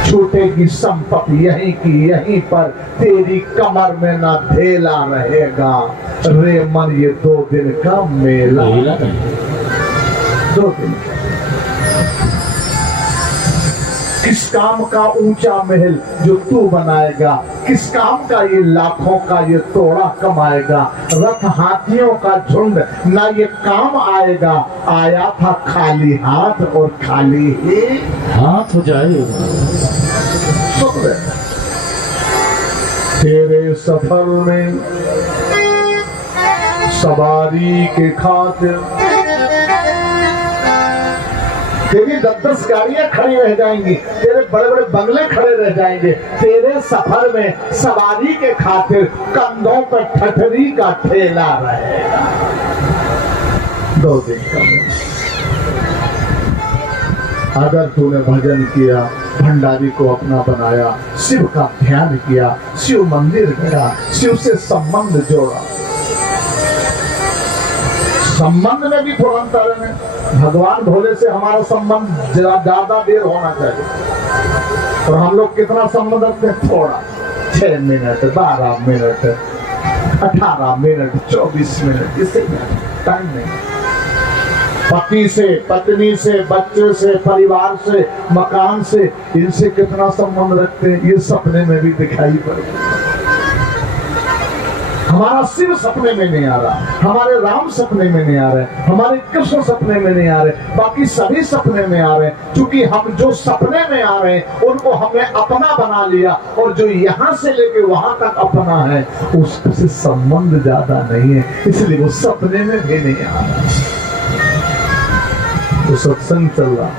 छूटेगी संपत्ति यहीं की यहीं पर, तेरी कमर में ना ढेला रहेगा रे मन, ये 2 दिन का मेला। 2 दिन किस काम का ऊंचा महल जो तू बनाएगा, किस काम का ये लाखों का ये तोड़ा कमाएगा, रथ हाथियों का झुंड ना ये काम आएगा, आया था खाली हाथ और खाली ही हाथ हो जाए। सुन ले, तेरे सफर में सवारी के खातिर तेरी 10-10 गाड़ियां खड़ी रह जाएंगी, तेरे बड़े बड़े बंगले खड़े रह जाएंगे, तेरे सफर में सवारी के खातिर कंधों पर ठठरी का ठेला रहेगा। 2 दिन का। अगर तूने भजन किया, भंडारी को अपना बनाया, शिव का ध्यान किया, शिव मंदिर गया, शिव से संबंध जोड़ा, संबंध में भी थोड़ा अंतर है। भगवान भोले से हमारा संबंध ज्यादा देर होना चाहिए, और हम लोग कितना संबंध रखते हैं? थोड़ा, 6 मिनट, 12 मिनट, 18 मिनट, 24 मिनट, इससे टाइम नहीं। पति से, पत्नी से, बच्चे से, परिवार से, मकान से, इनसे कितना संबंध रखते हैं, ये सपने में भी दिखाई पड़ेगा। हमारा शिव सपने में नहीं आ रहा, हमारे राम सपने में नहीं आ रहे, हमारे कृष्ण सपने में नहीं आ रहे, बाकी सभी सपने में आ रहे हैं। क्योंकि हम जो सपने में आ रहे हैं उनको हमने अपना बना लिया, और जो यहाँ से लेके वहां तक अपना है उससे संबंध ज्यादा नहीं है, इसलिए वो सपने में भी नहीं आ रहा। तो सत्संग चल रहा।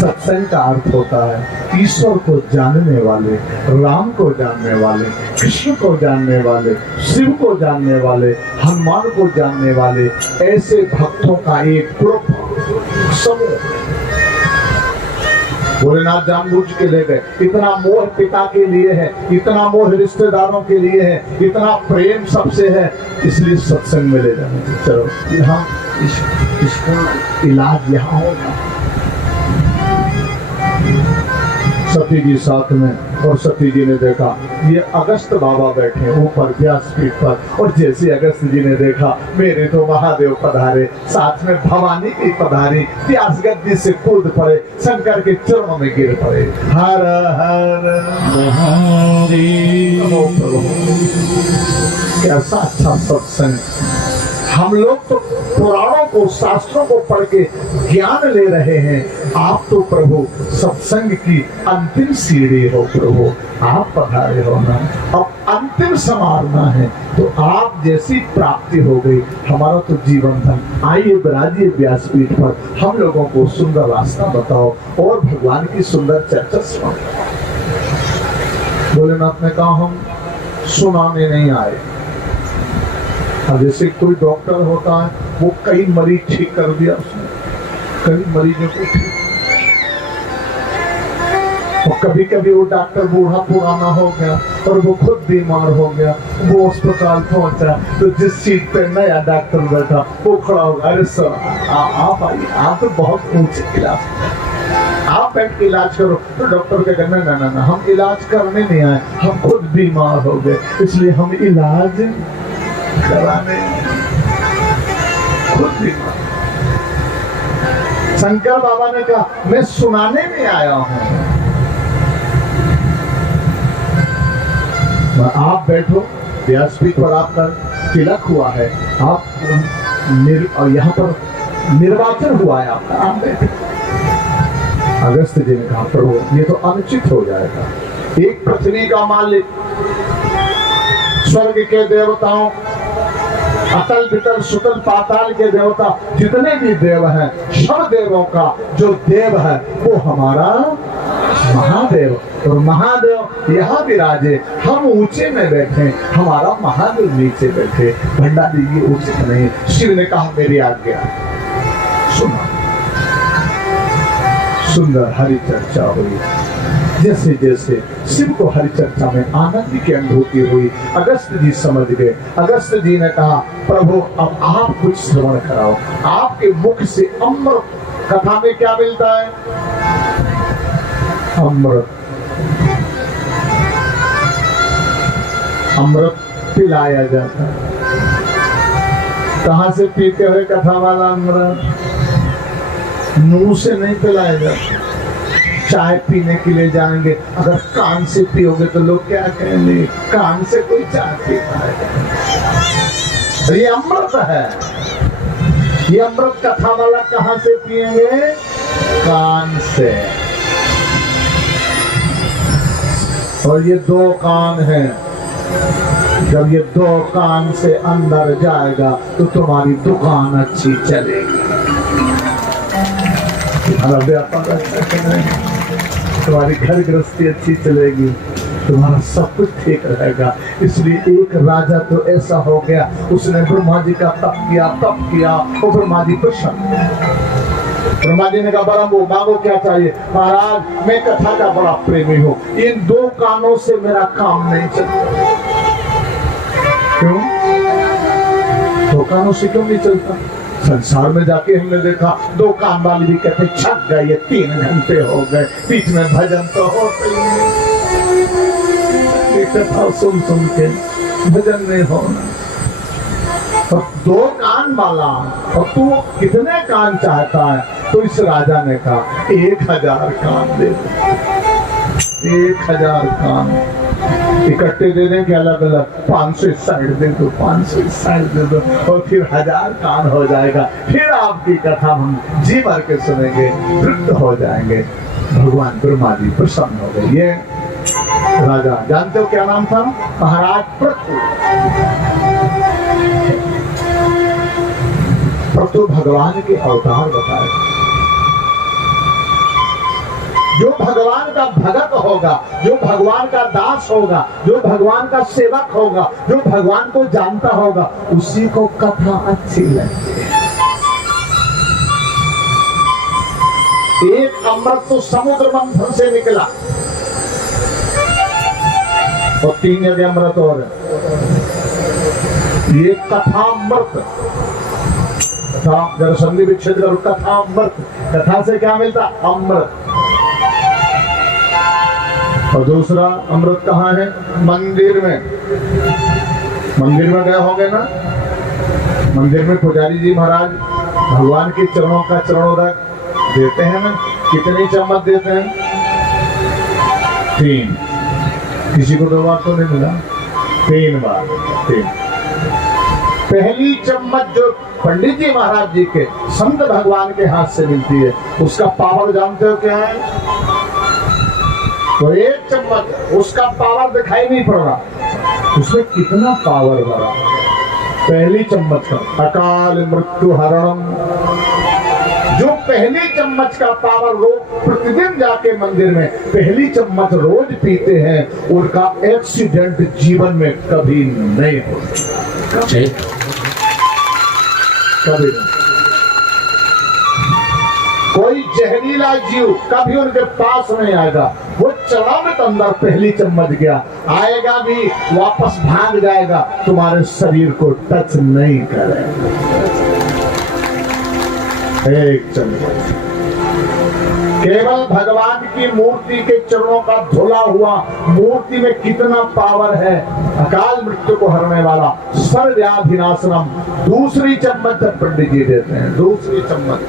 सत्संग का अर्थ होता है ईश्वर को जानने वाले, राम को जानने वाले, कृष्ण को जानने वाले, शिव को जानने वाले, हनुमान को जानने वाले, ऐसे भक्तों का एक ग्रुप, समूह। भोलेनाथ जानबूझ के ले गए। इतना मोह पिता के लिए है, इतना मोह रिश्तेदारों के लिए है, इतना प्रेम सबसे है, इसलिए सत्संग में ले जाना। चलो यहाँ इसका इलाज यहाँ होगा। सती जी साथ में, और सती जी ने देखा ये अगस्त बाबा बैठे ऊपर व्यासपीठ पर, और जैसे अगस्त जी ने देखा मेरे तो महादेव पधारे, साथ में भवानी भी पधारी, व्यास गद्दी से कूद पड़े, शंकर के चरणों में गिर पड़े। हर हर महादेव। कैसा अच्छा सत्संग। हम लोग तो पुराणों को, शास्त्रों को पढ़ के ज्ञान ले रहे हैं, आप तो प्रभु सत्संग की अंतिम सीढ़ी हो प्रभु, आप पधारे हो ना। अब अंतिम समारना है तो आप जैसी प्राप्ति हो गई, हमारा तो जीवन धन। आइए विराजिए व्यासपीठ पर, हम लोगों को सुंदर रास्ता बताओ और भगवान की सुंदर चर्चा सुनाओ। भोलेनाथ ने कहा हम सुनाने नहीं आए। जैसे कोई डॉक्टर होता है, वो कई मरीज ठीक कर दिया उसने, कई मरीजों को ठीक, और कभी कभी वो डॉक्टर बूढ़ा पुराना हो गया, और वो खुद बीमार हो गया। वो अस्पताल पहुंचा तो जिस सीट पे नया डॉक्टर बैठा वो खड़ा होगा, अरे सर आप आइए, आप तो बहुत ऊंचे क्लास, आप बैठ के इलाज करो। तो डॉक्टर क्या कहना, ना ना ना, हम इलाज करने नहीं आए, हम खुद बीमार हो गए, इसलिए हम इलाज कराने खुद बीमार। शंकर बाबा ने कहा, मैं सुनाने नहीं आया हूं, आप बैठो, व्यासपीठ पर आपका तिलक हुआ है, आप और यहाँ पर निर्वाचन हुआ है आपका, आप बैठो। अगस्त जी ने कहा, प्रभु ये तो अनुचित हो जाएगा। एक पृथ्वी का मालिक, स्वर्ग के देवताओं, अतल वितल सुतल पाताल के देवता, जितने भी देव हैं, सब देवों का जो देव है वो हमारा महादेव। और महादेव यहाँ विराजे, हम ऊंचे में बैठे, हमारा महादेव नीचे बैठे। भंडारी ये उचित नहीं। शिव ने कहा, मेरी आज्ञा। सुना, सुंदर हरि चर्चा हुई। जैसे जैसे शिव को हरि चर्चा में आनंद की अनुभूति हुई, अगस्त जी समझ गए। अगस्त जी ने कहा, प्रभु अब आप कुछ श्रवण कराओ, आपके मुख से अमृत। कथा में क्या मिलता है? अमृत। अमृत पिलाया जाता है। कहां से पीते हुए कथा वाला अमृत? मुंह से नहीं पिलाया जाता। चाय पीने के लिए जाएंगे, अगर कान से पियोगे तो लोग क्या कहेंगे, कान से कोई चाय पीता है। ये अमृत है। ये अमृत कथा वाला कहां से पिएंगे? कान से। और ये दो कान हैं, जब ये दो कान से अंदर जाएगा तो तुम्हारी दुकान अच्छी चलेगी, तुम्हारा व्यापार अच्छा चलेगा, तुम्हारी घर गृहस्थी अच्छी चलेगी, तुम्हारा सब कुछ ठीक रहेगा। इसलिए एक राजा तो ऐसा हो गया, उसने ब्रह्मा जी का तप किया और ब्रह्मा जी प्रसन्न। ब्रह्मा जी ने कहा, बड़ा वो मांगो क्या चाहिए? महाराज मैं कथा का बड़ा प्रेमी हूँ, इन दो कानों से मेरा काम नहीं चलता। क्यों? दो कानों से क्यों नहीं चलता? संसार में जाके हमने देखा, दो कान वाली भी कहते छक गए, ये 3 घंटे हो गए, बीच में भजन तो होते ही नहीं, कथा सुन सुन के भजन नहीं होना। और दो कान वाला, और तू कितने कान चाहता है? तो इस राजा ने कहा, 1000 कान दे दो। 1000 कान इकट्ठे दे दें कि अलग अलग? 500 इस साइड दे दो, 500 इस साइड दे दो, और फिर 1000 कान हो जाएगा। फिर आपकी कथा हम जी भर के सुनेंगे, तृप्त हो जाएंगे। भगवान ब्रह्मा जी प्रसन्न हो गए। ये राजा जानते हो क्या नाम था? महाराज पृथु। पृथु भगवान के अवतार बताए। जो भगवान का भगत होगा, जो भगवान का दास होगा, जो भगवान का सेवक होगा, जो भगवान को जानता होगा, उसी को कथा अच्छी लगती है। एक अमृत तो समुद्र मंथन से निकला, और 3 यज्ञ अमृत और ये कथा अमृत। जरा संधि विच्छेद करो, कथा अमृत। कथा से क्या मिलता? अमृत। और दूसरा अमृत कहाँ है? मंदिर में। मंदिर में गए होंगे ना? मंदिर में पुजारी जी महाराज भगवान के चरणों का चरणोदक देते हैं ना? कितनी चम्मच देते हैं? 3। किसी को 2 बार तो नहीं मिला, 3 बार। 3। पहली चम्मच जो पंडित जी महाराज जी के संत भगवान के हाथ से मिलती है, उसका पावर जानते हो क्या है? तो 1 चम्मच, उसका पावर दिखाई नहीं पड़ रहा, उसमें कितना पावर भरा। पहली चम्मच का अकाल मृत्यु हरणम, जो पहली चम्मच का पावर लोग प्रतिदिन जाके मंदिर में पहली चम्मच रोज पीते हैं, उनका एक्सीडेंट जीवन में कभी नहीं होता। कभी नहीं। कोई जहरीला जीव कभी उनके पास नहीं आएगा। वो चलामत अंदर पहली चम्मच गया, आएगा भी वापस भाग जाएगा, तुम्हारे शरीर को टच नहीं करेगा। एक चम्मच केवल भगवान की मूर्ति के चरणों का धुला हुआ, मूर्ति में कितना पावर है। अकाल मृत्यु को हरने वाला, सर्वव्याधिनाशनम। दूसरी चम्मच जब पंडित जी देते हैं, दूसरी चम्मच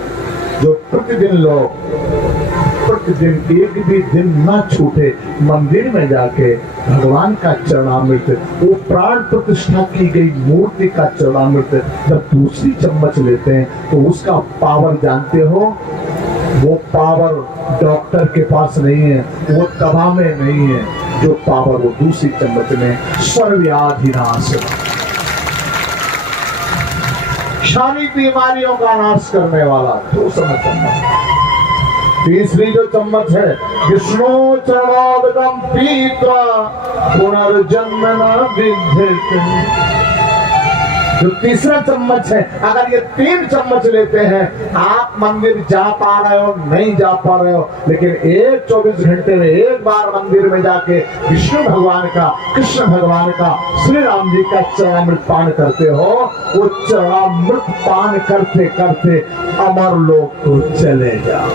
जो प्रतिदिन लोग, प्रतिदिन एक भी दिन न छूटे मंदिर में जाके भगवान का चरणामृत, वो प्राण प्रतिष्ठा की गई मूर्ति का चरणामृत जब दूसरी चम्मच लेते हैं तो उसका पावर जानते हो? वो पावर डॉक्टर के पास नहीं है, वो दवा में नहीं है, जो पावर वो दूसरी चम्मच में सर्वव्याधिनाश, सारी बीमारियों का नाश करने वाला दूसरा चम्मच। तीसरी जो चम्मच है, विष्णु चरणामृतम पीत्वा पुनर्जन्म न विद्यते। जो तीसरा चम्मच है, अगर ये 3 चम्मच लेते हैं, आप मंदिर जा पा रहे हो नहीं जा पा रहे हो, लेकिन एक 24 घंटे में एक बार मंदिर में जाके विष्णु भगवान का, कृष्ण भगवान का, श्री राम जी का चरणामृत पान करते हो, वो चरणामृत पान करते करते अमर लोक को चले जाओ।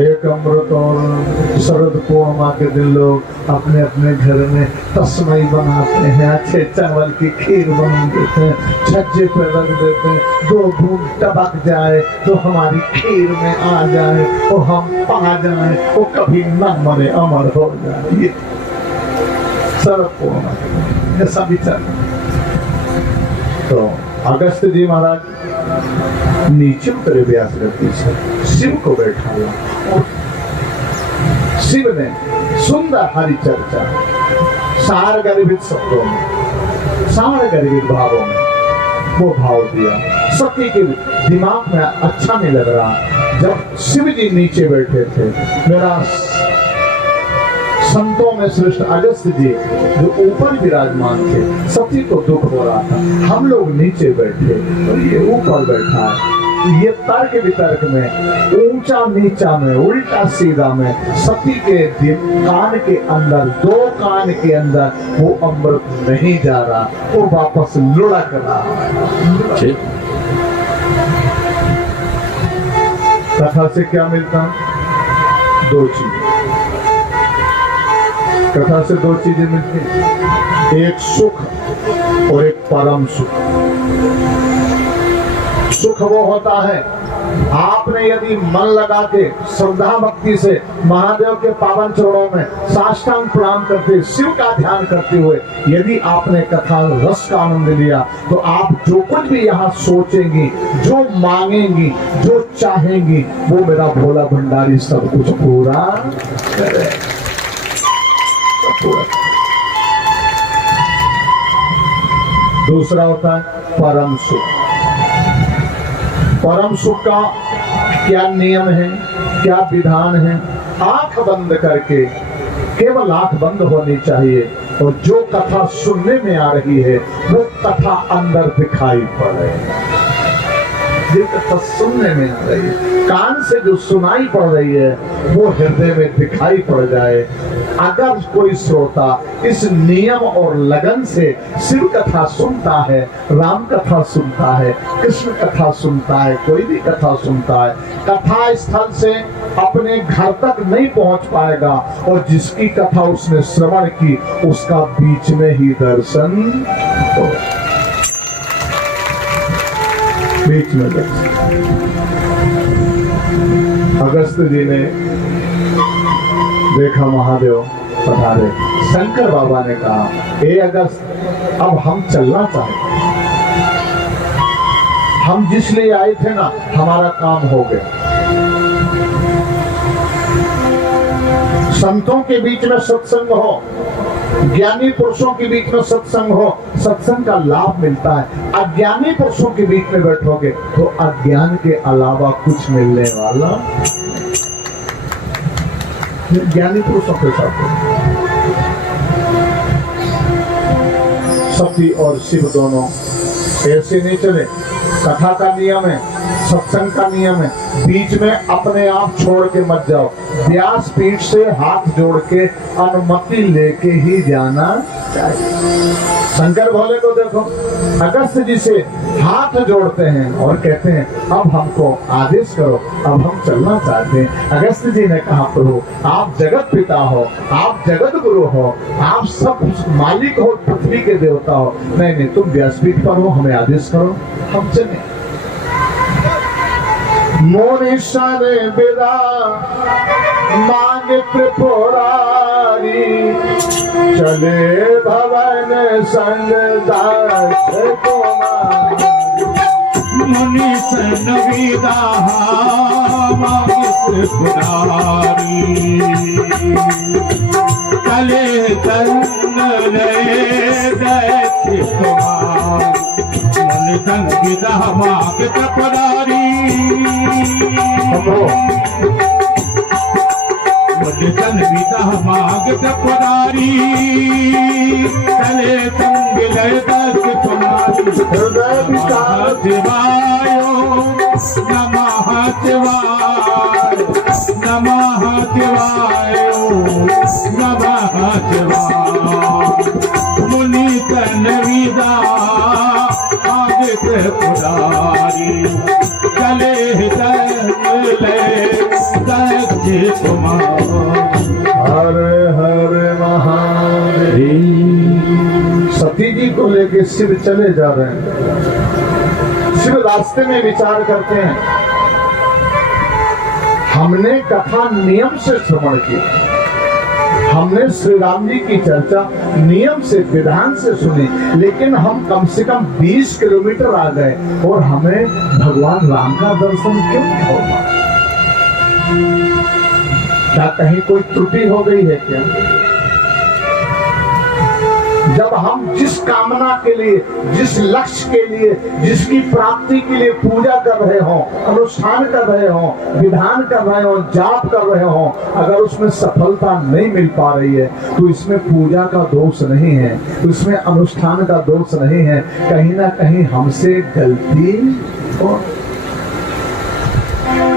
एक अमृत और शरद पूर्णिमा के दिन लोग अपने अपने घर में तस्मई बनाते हैं, अच्छे चावल की खीर बना देते हैं, छज्जे पे रख देते हैं, 2 बूंद टपक जाए तो हमारी खीर में आ जाए, तो हम पा जाए, वो कभी न मरे, अमर हो जाए। ये शरद पूर्णिमा ऐसा विचार। तो अगस्त जी महाराज नीचे उतरे व्यास गति से, शिव को बैठा हुआ, और शिव ने सुंदर हरि चर्चा सार गर्भित शब्दों में, सार गर्भित भावों में वो भाव दिया। सती के दिमाग में अच्छा नहीं लग रहा। जब शिव जी नीचे बैठे थे, मेरा संतों में श्रेष्ठ अगस्त जी जो ऊपर विराजमान थे, सती को दुख हो रहा था, हम लोग नीचे बैठे और ये ऊपर बैठा है। ये तर्क वितर्क में, ऊंचा नीचा में, उल्टा सीधा में, सती के कान के अंदर, 2 कान के अंदर वो अमृत नहीं जा रहा, वो वापस लुढ़क रहा है। कथा से क्या मिलता? 2 चीज। कथा से 2 चीजें मिलती हैं, एक सुख और एक परम सुख। सुख वो होता है, आपने यदि मन लगा के श्रद्धा भक्ति से महादेव के पावन चरणों में साष्टांग प्रणाम करते, शिव का ध्यान करते हुए यदि आपने कथा रस का आनंद लिया, तो आप जो कुछ भी यहाँ सोचेंगी, जो मांगेंगी, जो चाहेंगी, वो मेरा भोला भंडारी सब कुछ पूरा करेगा। दूसरा होता है परम सुख। परम सुख का क्या नियम है, क्या विधान है? आंख बंद करके, केवल आंख बंद होनी चाहिए, और जो कथा सुनने में आ रही है वो कथा अंदर दिखाई पड़े। जो कथा सुनने में आ रही है, कान से जो सुनाई पड़ रही है वो हृदय में दिखाई पड़ जाए। अगर कोई श्रोता इस नियम और लगन से शिव कथा सुनता है, राम कथा सुनता है, कृष्ण कथा सुनता है, कोई भी कथा सुनता है, कथा स्थल से अपने घर तक नहीं पहुंच पाएगा, और जिसकी कथा उसने श्रवण की उसका बीच में ही दर्शन हो, बीच में दर्शन। अगस्त जी ने देखा महादेव पधारे, शंकर बाबा ने कहा, ए अगस्त, अब हम चलना चाहते, हम जिस लिए आए थे ना, हमारा काम हो गया। संतों के बीच में सत्संग हो, ज्ञानी पुरुषों के बीच में सत्संग हो, सत्संग का लाभ मिलता है। अज्ञानी पुरुषों के बीच में बैठोगे तो अज्ञान के अलावा कुछ मिलने वाला। ज्ञानी पुरुषों के साथ सती और शिव दोनों ऐसे नहीं चले। कथा का नियम है, सत्संग का नियम है, बीच में अपने आप छोड़ के मत जाओ। व्यास पीठ से हाथ जोड़ के अनुमति लेके ही जाना चाहिए। शंकर भोले को देखो, अगस्त जी से हाथ जोड़ते हैं और कहते हैं अब हमको आदेश करो, अब हम चलना चाहते हैं। अगस्त जी ने कहा प्रभु आप जगत पिता हो, आप जगत गुरु हो, आप सब मालिक हो, पृथ्वी के देवता हो। नहीं तुम व्यासपीठ पर हो, हमें आदेश करो, हम चले। मोनिशर बिदा मांग त्रिपुरारी, चले भवन संग दास कुमार। मुनिशन विदा मांग त्रिपुरारी, चले संग दैत्य कुमार। मुनिशन विदा मांग त्रिपुरारी, मुनिशन विदा मांग त्रिपुरारी, चले संग दैत्य कुमार। हृदय विकार शिवायो नमः शिवाय, नमः शिवायो नमः शिवाय। मुनितन विदा आदित्य पुरारी, चले चले दैत्य कुमार। हरे हरे महादेव। सती जी को लेके शिव चले जा रहे हैं। शिव रास्ते में विचार करते हैं, हमने कथा नियम से श्रवण की, हमने श्री राम जी की चर्चा नियम से विधान से सुनी, लेकिन हम कम से कम 20 किलोमीटर आ गए और हमें भगवान राम का दर्शन क्यों नहीं हो पाया? क्या कहीं कोई त्रुटि हो गई है क्या? जब हम जिस कामना के लिए, जिस लक्ष्य के लिए, जिसकी प्राप्ति के लिए पूजा कर रहे हो, अनुष्ठान कर रहे हो, विधान कर रहे हो, जाप कर रहे हो, अगर उसमें सफलता नहीं मिल पा रही है तो इसमें पूजा का दोष नहीं है, इसमें अनुष्ठान का दोष नहीं है, कहीं ना कहीं हमसे गलती हो,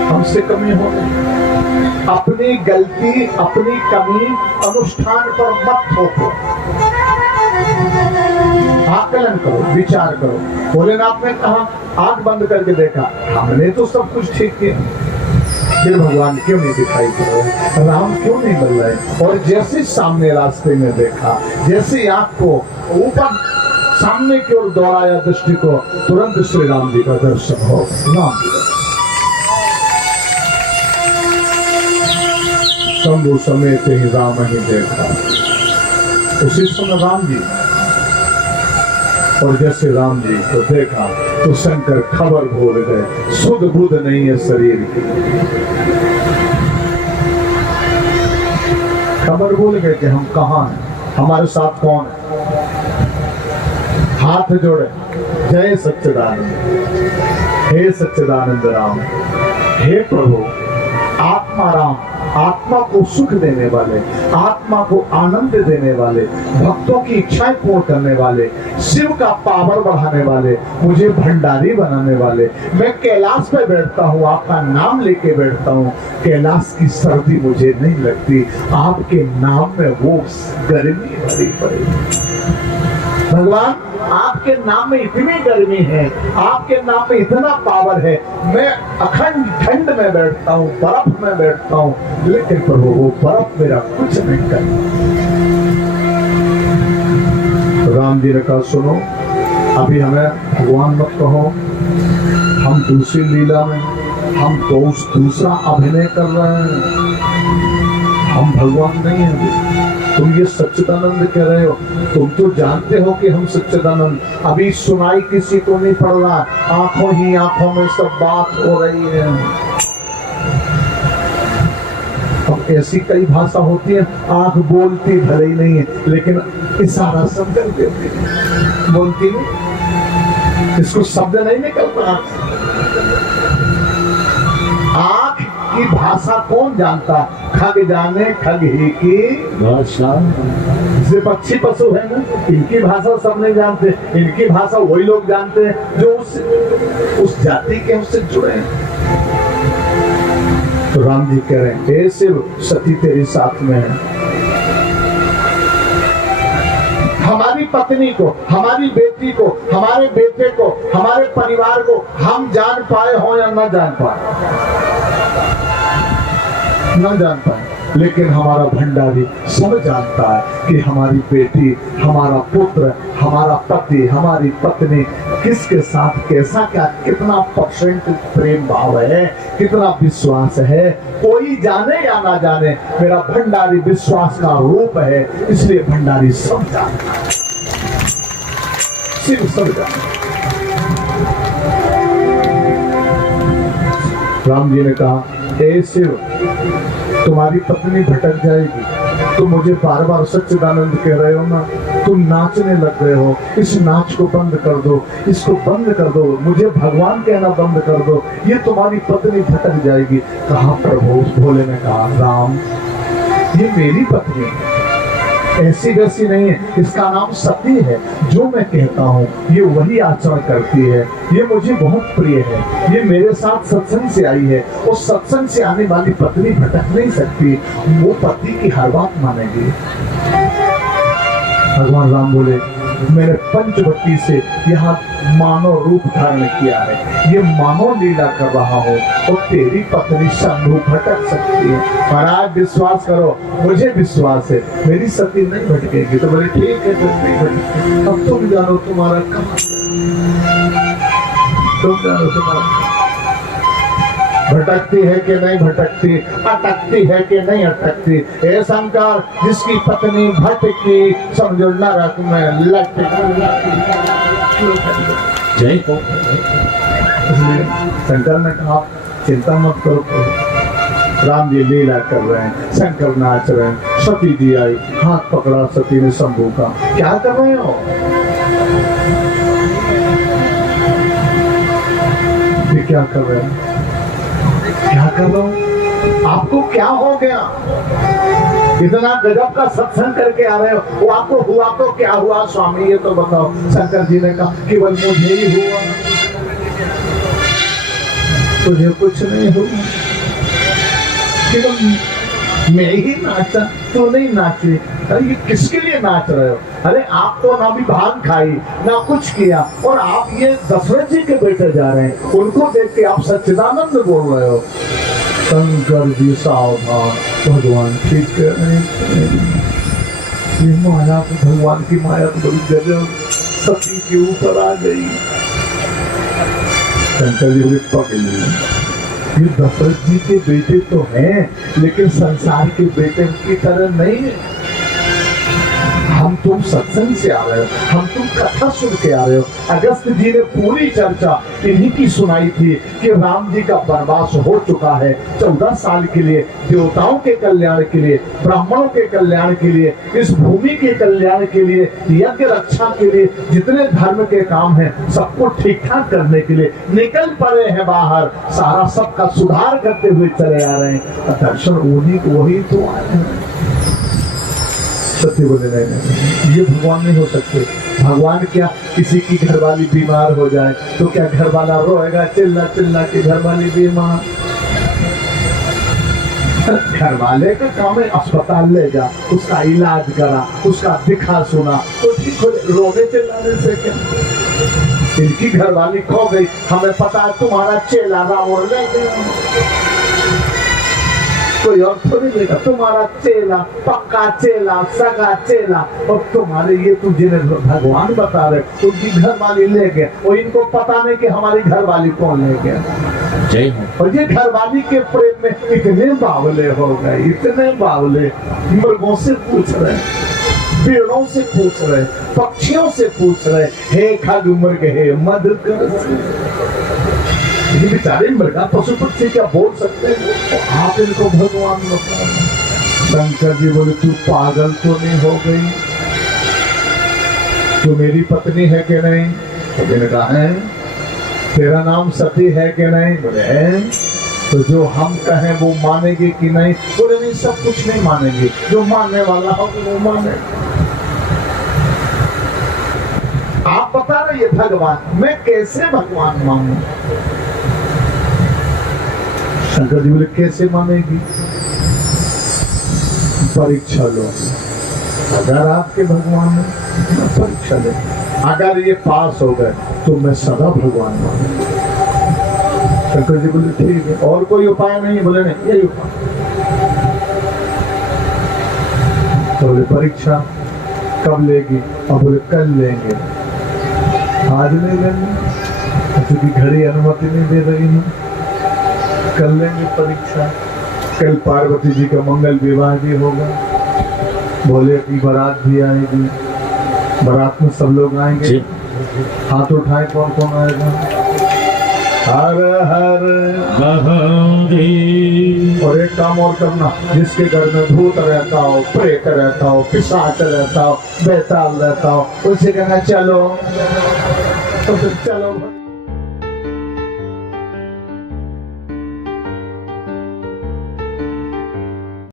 हमसे कमी हो गई। अपनी गलती, अपनी कमी अनुष्ठान पर मत थोपो, आकलन करो, विचार करो। भोलेनाथ ने कहा आंख बंद करके देखा, हमने तो सब कुछ ठीक किया, फिर भगवान क्यों नहीं दिखाई पड़ रहे, राम क्यों नहीं मिल रहे? और जैसे सामने रास्ते में देखा, जैसे आंख को ऊपर सामने की ओर दौड़ाया दृष्टि को, तुरंत श्री राम जी का दर्शन हो। राम जी शंभु समेत ही राम ही देखा। उसी समय राम जी, और जैसे राम जी को देखा तो शंकर खबर भूल गए, सुध बुध नहीं है शरीर की, खबर भूल गए कि हम कहाँ हैं, हमारे साथ कौन है। हाथ जोड़े, जय सच्चिदानंद, हे सच्चिदानंद राम, हे प्रभु आत्मा राम, आत्मा को सुख देने वाले, आत्मा को आनंद देने वाले, भक्तों की इच्छाएं पूर्ण करने वाले, शिव का पावर बढ़ाने वाले, मुझे भंडारी बनाने वाले। मैं कैलाश पे बैठता हूँ, आपका नाम लेके बैठता हूँ, कैलाश की सर्दी मुझे नहीं लगती, आपके नाम में वो गर्मी भरी पड़ेगी। भगवान आपके नाम में इतनी गर्मी है, आपके नाम में इतना पावर है, मैं अखंड ठंड में बैठता हूँ, बर्फ में बैठता हूँ, लेकिन प्रभु वो बर्फ मेरा कुछ नहीं करता। राम जी ने कहा सुनो, अभी हमें भगवान मत कहो, हम दूसरी लीला में, हम दूसरा अभिनय कर रहे हैं, हम भगवान नहीं हैं। तुम ये सच्चिदानंद कह रहे हो, तुम तो जानते हो कि हम सच्चिदानंद, अभी सुनाई किसी को नहीं पड़ रहा, आंखों ही आंखों में सब बात हो रही है। अब ऐसी कई भाषा होती है, आंख बोलती भले ही नहीं है लेकिन इशारा सब कर देती है, बोलती नहीं, इसको शब्द नहीं निकलता। आंख इनकी भाषा कौन जानता? खग जाने खग ही की भाषा। जैसे पक्षी पशु है ना, इनकी भाषा सब नहीं जानते, इनकी भाषा वही लोग जानते हैं जो उस जाति के उससे जुड़े हैं। तो राम जी कह रहे हैं, हे शिव, सती तेरे साथ में है। हमारी पत्नी को, हमारी बेटी को, हमारे बेटे को, हमारे परिवार को हम जान पाए हो या न जान पाए, न जान पाए, लेकिन हमारा भंडारी सब जानता है कि हमारी बेटी, हमारा पुत्र, हमारा पति, हमारी पत्नी किसके साथ कैसा, क्या, कितना % प्रेम भाव है, कितना विश्वास है। कोई जाने या ना जाने, मेरा भंडारी विश्वास का रूप है, इसलिए भंडारी सब जानता है, सिर्फ सब जानता है। राम जी ने कहा, हे शिव, तुम्हारी पत्नी भटक जाएगी, तुम मुझे बार बार सच्चिदानंद कह रहे हो ना, तुम नाचने लग गए हो, इस नाच को बंद कर दो, इसको बंद कर दो, मुझे भगवान कहना बंद कर दो, ये तुम्हारी पत्नी भटक जाएगी। कहा, प्रभु, भोले ने कहा, राम, ये मेरी पत्नी है, ऐसी वैसी नहीं है, इसका नाम सती है, जो मैं कहता हूँ ये वही आचरण करती है, ये मुझे बहुत प्रिय है, ये मेरे साथ सत्संग से आई है, उस सत्संग से आने वाली पत्नी भटक नहीं सकती, वो पति की हर बात मानेगी। भगवान राम बोले, मैंने पंचवटी से यहाँ मानव रूप धारण किया है, ये मानव लीला कर रहा हूँ, और तेरी पत्नी शंभु भटक सकती है। महाराज विश्वास करो, मुझे विश्वास है, मेरी सती नहीं भटकेगी। तो बोले, ठीक है, तुम नहीं भटकेगी, अब तुम जानो तुम्हारा कहाँ, तुम जानो तुम्हारा भटकती है कि नहीं भटकती, अटकती है कि नहीं अटकती। हे शंकर, जिसकी पत्नी भटकी, समझो नरक में लटकी। जय हो। इसलिए शंकर ने कहा, चिंता मत करो, राम जी लीला कर रहे हैं, शंकर नाच रहे हैं। सती जी आई, हाथ पकड़ा सती ने शंभू का, क्या कर रहे हो? ये क्या कर रहे हैं? क्या कर रहा हूं? आपको क्या हो गया? इतना गजब का सत्संग करके आ रहे हो, वो आपको हुआ तो क्या हुआ स्वामी, ये तो बताओ। शंकर जी ने कहा, केवल मुझे ही हुआ, तुझे कुछ नहीं हुआ, केवल मैं ही नाचा, तू नहीं नाची। अरे ये किसके लिए नाच रहे हो? अरे आप तो ना भी भांग खाई, ना कुछ किया, और आप ये दशरथ जी के बेटे जा रहे हैं, उनको देख के आप सच्चिदानंद बोल रहे हो। शंकर जी सावधान, भगवान ठीक कह रहे हैं, ये माया तो, भगवान की माया तो बड़ी गजब सती के ऊपर आ गई। शंकर जी पकड़ी, ये दशरथ जी के बेटे तो हैं, लेकिन संसार के बेटे की तरह नहीं है। हम तुम सत्संग से आ रहे हो, हम तुम कथा सुन के आ रहे हो। अगस्त जी ने पूरी चर्चा इन्हीं की सुनाई थी कि राम जी का वनवास हो चुका है 14 साल के लिए, देवताओं के कल्याण के लिए, ब्राह्मणों के कल्याण के लिए, इस भूमि के कल्याण के लिए, यज्ञ रक्षा के लिए, जितने धर्म के काम हैं सबको ठीक ठाक करने के लिए निकल पड़े हैं बाहर, सारा सबका सुधार करते हुए चले आ रहे हैं। दर्शन उन्हीं को वही तो आए हैं। सत्य बोले, नहीं, ये भगवान नहीं हो सकते। भगवान क्या, किसी की घरवाली बीमार हो जाए तो क्या घरवाला रोएगा चिल्ला चिल्ला के घरवाली बीमार? घरवाले का काम है अस्पताल ले जा, उसका इलाज करा, उसका दिखा सुना तो ठीक हो। रोने चिल्लाने से क्या? इनकी घरवाली खो गई, हमें पता है तुम्हारा चेला रावण ले गया, कोई और थोड़ी लेगा, तुम्हारा चेला, पक्का चेला, सगा चेला, और तुम्हारे ये तुम जिन्हें भगवान बता रहे उनकी घरवाली ले गए, और इनको पता नहीं कि हमारी घरवाली कौन ले गया। जय हो। और ये घरवाली के प्रेम में इतने बावले हो गए, इतने बावले, मृगों से पूछ रहे, पेड़ों से पूछ रहे, पक्षियों से पूछ रहे, हे खग मृग हे मद कर। ये बेचारे मृगा पशु पक्षी क्या बोल सकते हैं, तो आप इनको भगवान बताओ। शंकर जी बोले, तू पागल तो नहीं हो गई? तू मेरी पत्नी है कि नहीं? तो मैंने कहा है। तेरा नाम सती है कि नहीं? बोले है। तो जो हम कहें वो मानेंगे कि नहीं? बोले नहीं, सब कुछ नहीं मानेंगे, जो मानने वाला हो वो माने। आप बता रहे भगवान, मैं कैसे भगवान मानूं? शंकर जी बोले कैसे मानेगी? परीक्षा लो, अगर आपके भगवान है परीक्षा ले, अगर ये पास हो गए तो मैं सदा भगवान मानूं। शंकर जी बोले ठीक है, और कोई उपाय नहीं? बोले नहीं, यही उपाय। तो बोले परीक्षा कब लेगी? अब बोले कल लेंगे। आज नहीं लेंगे क्योंकि घड़ी अनुमति नहीं दे रही है, कल लेंगे परीक्षा। कल पार्वती जी का मंगल विवाह भी होगा, बोले की बारात भी आएगी, बारात में सब लोग आएंगे, हाथ उठाए कौन कौन आएगा? हर हर महादेव। और एक काम और करना, जिसके घर में भूत रहता हो, प्रेत रहता हो, पिशाच रहता हो, बेताल रहता हो, उसे कहना चलो, तो फिर चलो।